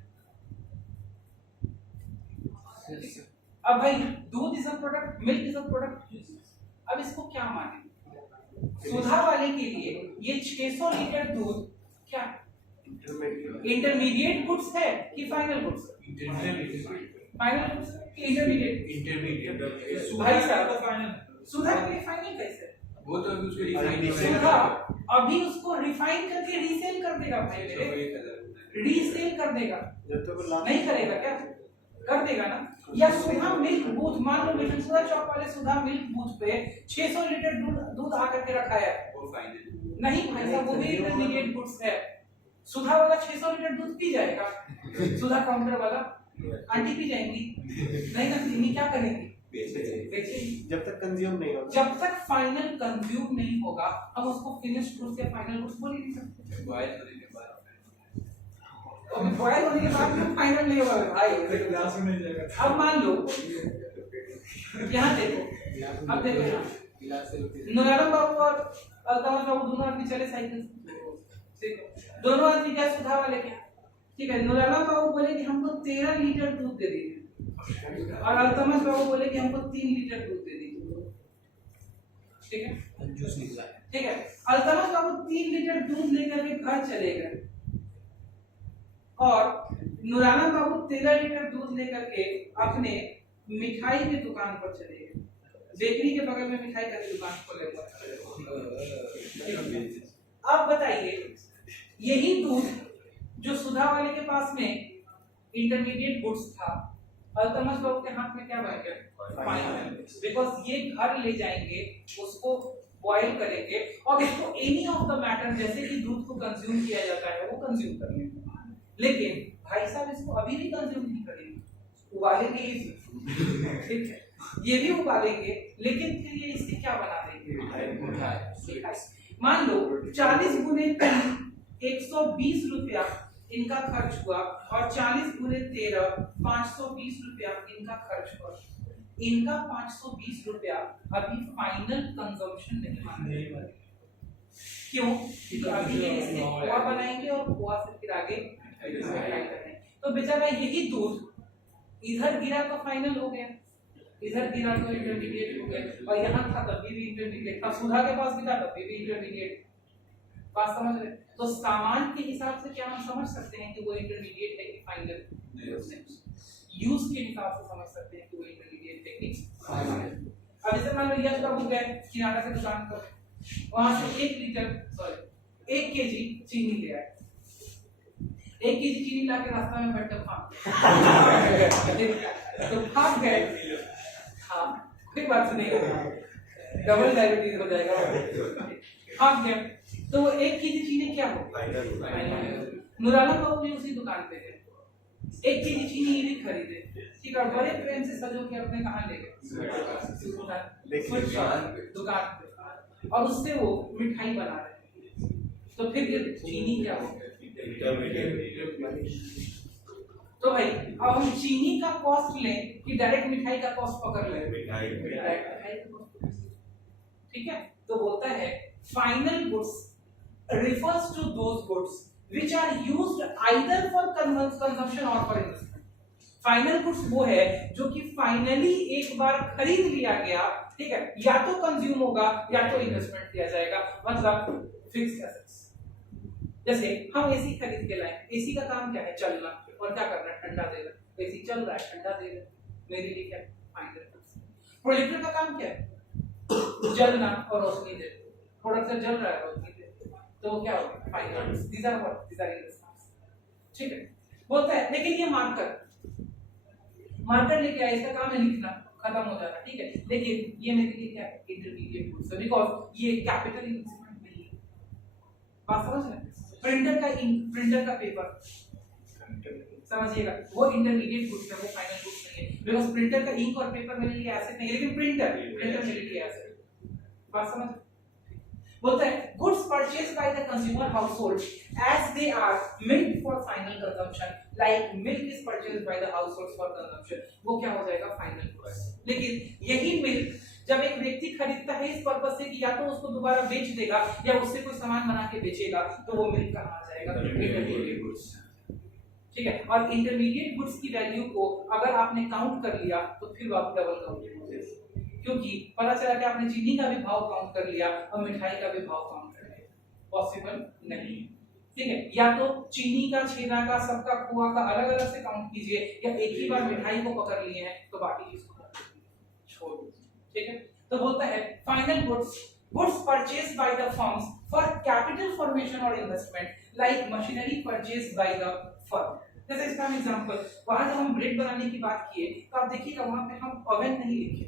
अब भाई दूध is a product, milk is a product, अब इसको क्या माने? सुधा वाले के लिए ये 600 लीटर दूध क्या इंटरमीडिएट गुड्स है कि फाइनल गुड्स? फाइनल गुड्स कि इंटरमीडिएट? भाई साहब सुधा के लिए फाइनल कैसे? वो तो अभी उसको रिफाइन सुधा अभी उसको रिफाइन करके रीसेल कर देगा भाई मेरे, रीसेल कर देगा, नहीं करेगा क्या? कर देगा ना। या सुधा मिल्क बूथ, मान लो मिल्क सुधा चौक वाले सुधा मिल्क बूथ पे 600 लीटर दूध आकर के रखा है, वो फाइनल नहीं भाई साहब वो भी इंटरमीडिएट गुड्स है। सुधा वाला 600 लीटर दूध पी जाएगा, सुधा काउंटर वाला आंटी पी जाएंगी, नहीं ना पीनी क्या करेंगी, बेचेंगी। जब तक कंज्यूम नहीं होगा, जब तक फाइनल कंज्यूम नहीं होगा हम उसको फिनिश्ड गुड्स या फाइनल गुड्स बोल ही नहीं सकते। बॉयल होने के बाद अभी बॉयल होने के बाद में फाइनल नहीं होगा भाई। ग्लास में नहीं जाएगा। अब मान लो यहाँ देखो, अब देखो यहाँ नूरालम बाबू और अल्ताफ बाबू दोनों आदमी चले साइकिल से, दोनों आदमी क्या सुधा वाले क्या, ठीक है। नूरालम बाबू बोले कि हमको 13 लीटर दूध दे दीजिए और अल्ताफ बाबू बोले कि हमको 3 लीटर दूध दे दीजिए, ठीक है। जूस निकला है। ठीक है, अल्ताफ बाबू 3 लीटर दूध लेकर के घर चले गए और नूरालम बाबू 13 लीटर दूध लेकर के अपने मिठाई की दुकान पर चले गए, बेकरी के बगल में मिठाई का दुकान खोले हुए। अब बताइए यही दूध जो सुधा वाले के पास में इंटरमीडिएट गुड्स था, अल्तमस बाबू के हाथ में क्या बन गया, फाइनल, बिकॉज ये घर ले जाएंगे, उसको बॉईल करेंगे और इसको एनी ऑफ द मैटर जैसे कि दूध को कंज्यूम किया जाता है वो कंज्यूम कर लेंगे। लेकिन भाई साहब इसको अभी भी कंज्यूम नहीं करेंगे, उबालेंगे, ठीक है, ये भी उबालेंगे, लेकिन फिर ये इससे क्या बना देंगे। मान लो 40 गुने 120 रुपया इनका खर्च हुआ और 40 गुने 13 520 रुपया इनका खर्च हुआ। इनका 520 रुपया अभी फाइनल कंजम्पशन नहीं माना, क्यों? क्योंकि अभी ये इससे खोआ बनाएंगे और खोआ से फिर आगे तो बेचारा यही दूध इधर गिरा तो फाइनल हो गया, इधर गिरा तो इंटरमीडिएट हो गया, और यहाँ था तब भी इंटरमीडिएट था, सुधा के पास भी था तब भी इंटरमीडिएट। बात समझ रहे? तो सामान के हिसाब से क्या हम समझ सकते हैं कि वो इंटरमीडिएट है कि फाइनल, यूज के हिसाब से समझ सकते हैं कि वो इंटरमीडिएट टेक्निक्स। अब जैसे मान लो यश बाबू गए किराना की दुकान पर, वहां से 1 केजी चीनी ले आए, 1 केजी चीनी लाके रास्ता में बैठ कर तो भाग गए, हाँ कोई बात नहीं, डबल डायबिटीज हो जाएगा, भाग गए। तो 1 केजी चीनी क्या हो, नूरालम बाबू भी उसी दुकान पे थे, 1 केजी चीनी ये भी खरीदे, ठीक है, बड़े प्रेम से सजो के अपने कहाँ ले गए, दुकान पे, और उससे वो मिठाई बना रहे। तो फिर ये चीनी क्या हो, तो भाई अब हम चीनी का कॉस्ट लें कि डायरेक्ट मिठाई का कॉस्ट पकड़ लें, ठीक है। तो बोलता है final goods refers to those goods which are used either for consumption or for investment. Final goods वो है जो कि फाइनली एक बार खरीद लिया गया, ठीक है, या तो कंज्यूम होगा या तो इन्वेस्टमेंट किया जाएगा, मतलब फिक्स्ड एसेट्स। जैसे हम एसी खरीद के लाए, एसी का काम क्या है, चलना, और क्या करना है, ठंडा देना, एसी चल रहा है ठंडा दे रहा है, मेरे लिए क्या फाइनल गुड्स। प्रोजेक्टर का काम क्या है, जलना और रोशनी देना, प्रोडक्ट जल रहा है रोशनी दे, तो क्या होगा, final goods. These are what, these are investments, ठीक है, बोलता है। लेकिन ये मार्कर लेके आया, इसका काम है लिखना, खत्म हो जाता, ठीक है, लेकिन ये मेरे लिए क्या है, इंटरमीडिएट गुड्स है, बिकॉज़ ये कैपिटल इन्वेस्टमेंट नहीं है। बात समझ रहे हैं? प्रिंटर का इंक, प्रिंटर का पेपर, समझिएगा, वो इंटरमीडिएट गुड्स है, वो फाइनल गुड्स नहीं है, बिकॉज़ प्रिंटर का इंक और पेपर मेरे लिए एसेट नहीं है, लेकिन प्रिंटर मेरे लिए एसेट। बात समझ? बोलता है goods purchased by the consumer household as they are meant for final consumption, like milk is purchased by the households for consumption, वो क्या हो जाएगा, फाइनल गुड्स। लेकिन यही मिल्क जब एक व्यक्ति खरीदता है इस पर्पस से कि या तो उसको दोबारा बेच देगा या उससे कोई सामान बना के बेचेगा, तो वो मिल्क कहाँ आ जाएगा, इंटरमीडिएट गुड्स, ठीक है। और इंटरमीडिएट गुड्स की वैल्यू को अगर आपने काउंट कर लिया तो फिर आप डबल काउंट हो जाएगा, क्योंकि पता चला कि आपने चीनी का भी भाव काउंट कर लिया और मिठाई का भी भाव काउंट कर लिया, पॉसिबल नहीं, ठीक है। या तो चीनी का, छेना का, सबका, खोआ का अलग अलग से काउंट कीजिए, या एक ही बार मिठाई को पकड़ लिए हैं तो बाकी चीज को छोड़ दीजिए, ठीक है। तो बोलता है final goods purchased by the firms for capital formation और investment like machinery purchased by the firm. जैसे इसका एग्जांपल, वहां जब हम ब्रेड बनाने की बात किए तो आप देखिएगा वहां पे हम ओवन नहीं लिखे,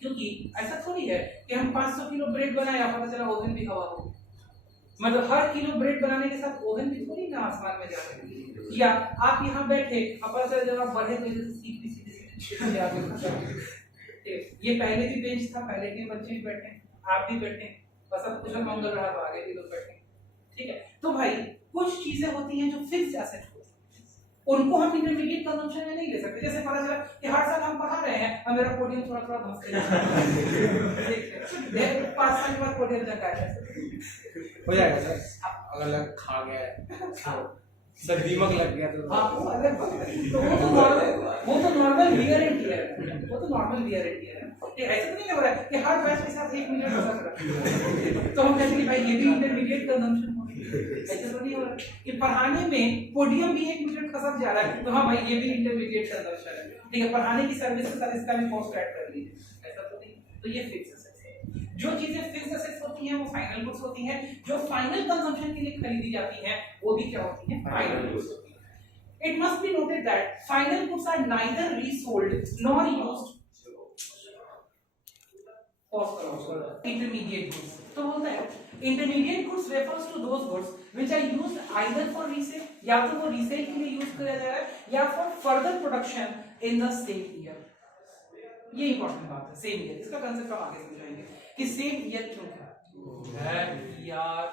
क्योंकि ऐसा थोड़ी है कि हम 500 किलो ब्रेड बनाया, पता चला ओवन भी हवा हो, मतलब हर किलो ब्रेड बनाने के साथ ओवन भी थोड़ी ना आसमान में जा रहे हैं, या आप यहाँ बैठे अब पता चला जब आप बढ़े तो इधर से सीधे आगे ये पहले भी बेंच था, पहले के बच्चे भी बैठे, आप भी बैठे, बस अब कुछ मंगल रहा तो आगे भी लोग बैठे, ठीक है। तो भाई कुछ चीजें होती हैं जो फिक्स एसेट होती हैं, उनको हम इंटरमीडिएट कंजम्पशन में नहीं ले सकते। जैसे पता चला कि हर साल हम पढ़ा रहे हैं और मेरा पोडियम थोड़ा थोड़ा धंसते है 5 साल के बाद पोडियम जगह है हो जाएगा सर। अगर लग खा गया है सर, दीमक लग गया तो हाँ वो अलग बात है। तो वो तो नॉर्मल वियर एंड टियर है, वो तो नॉर्मल वियर एंड टियर है। ये ऐसा तो नहीं हो रहा है कि हर बैच के साथ 1 मिनट हो सकता तो हम कहते हैं कि भाई ये भी इंटरमीडिएट कंजम्पशन हो रही है, ऐसा तो नहीं हो रहा कि पढ़ाने में पोडियम भी 1 मिनट खसक जा रहा है तो हाँ भाई ये भी इंटरमीडिएट कंजम्पशन है, ठीक है। पढ़ाने की सर्विस के साथ इसका भी कॉस्ट ऐड कर लीजिए, ऐसा तो नहीं। तो ये फिक्स एसेट्स है। जो चीजें फिक्स एसेट्स होती हैं वो फाइनल गुड्स होती हैं, जो फाइनल कंजम्पशन के लिए खरीदी जाती हैं वो भी क्या होती हैं, फाइनल गुड्स होती हैं। It must be noted that final goods are neither resold nor used for intermediate goods. तो बोलता है intermediate goods refers to those goods which are used either for resale, या तो वो resale के लिए यूज किया जा रहा है या for further production in the same year। ये इंपॉर्टेंट बात है, सेम ईयर। इसका कंसेप्ट हम आगे समझाएंगे कि सेम ईयर क्यों है यार।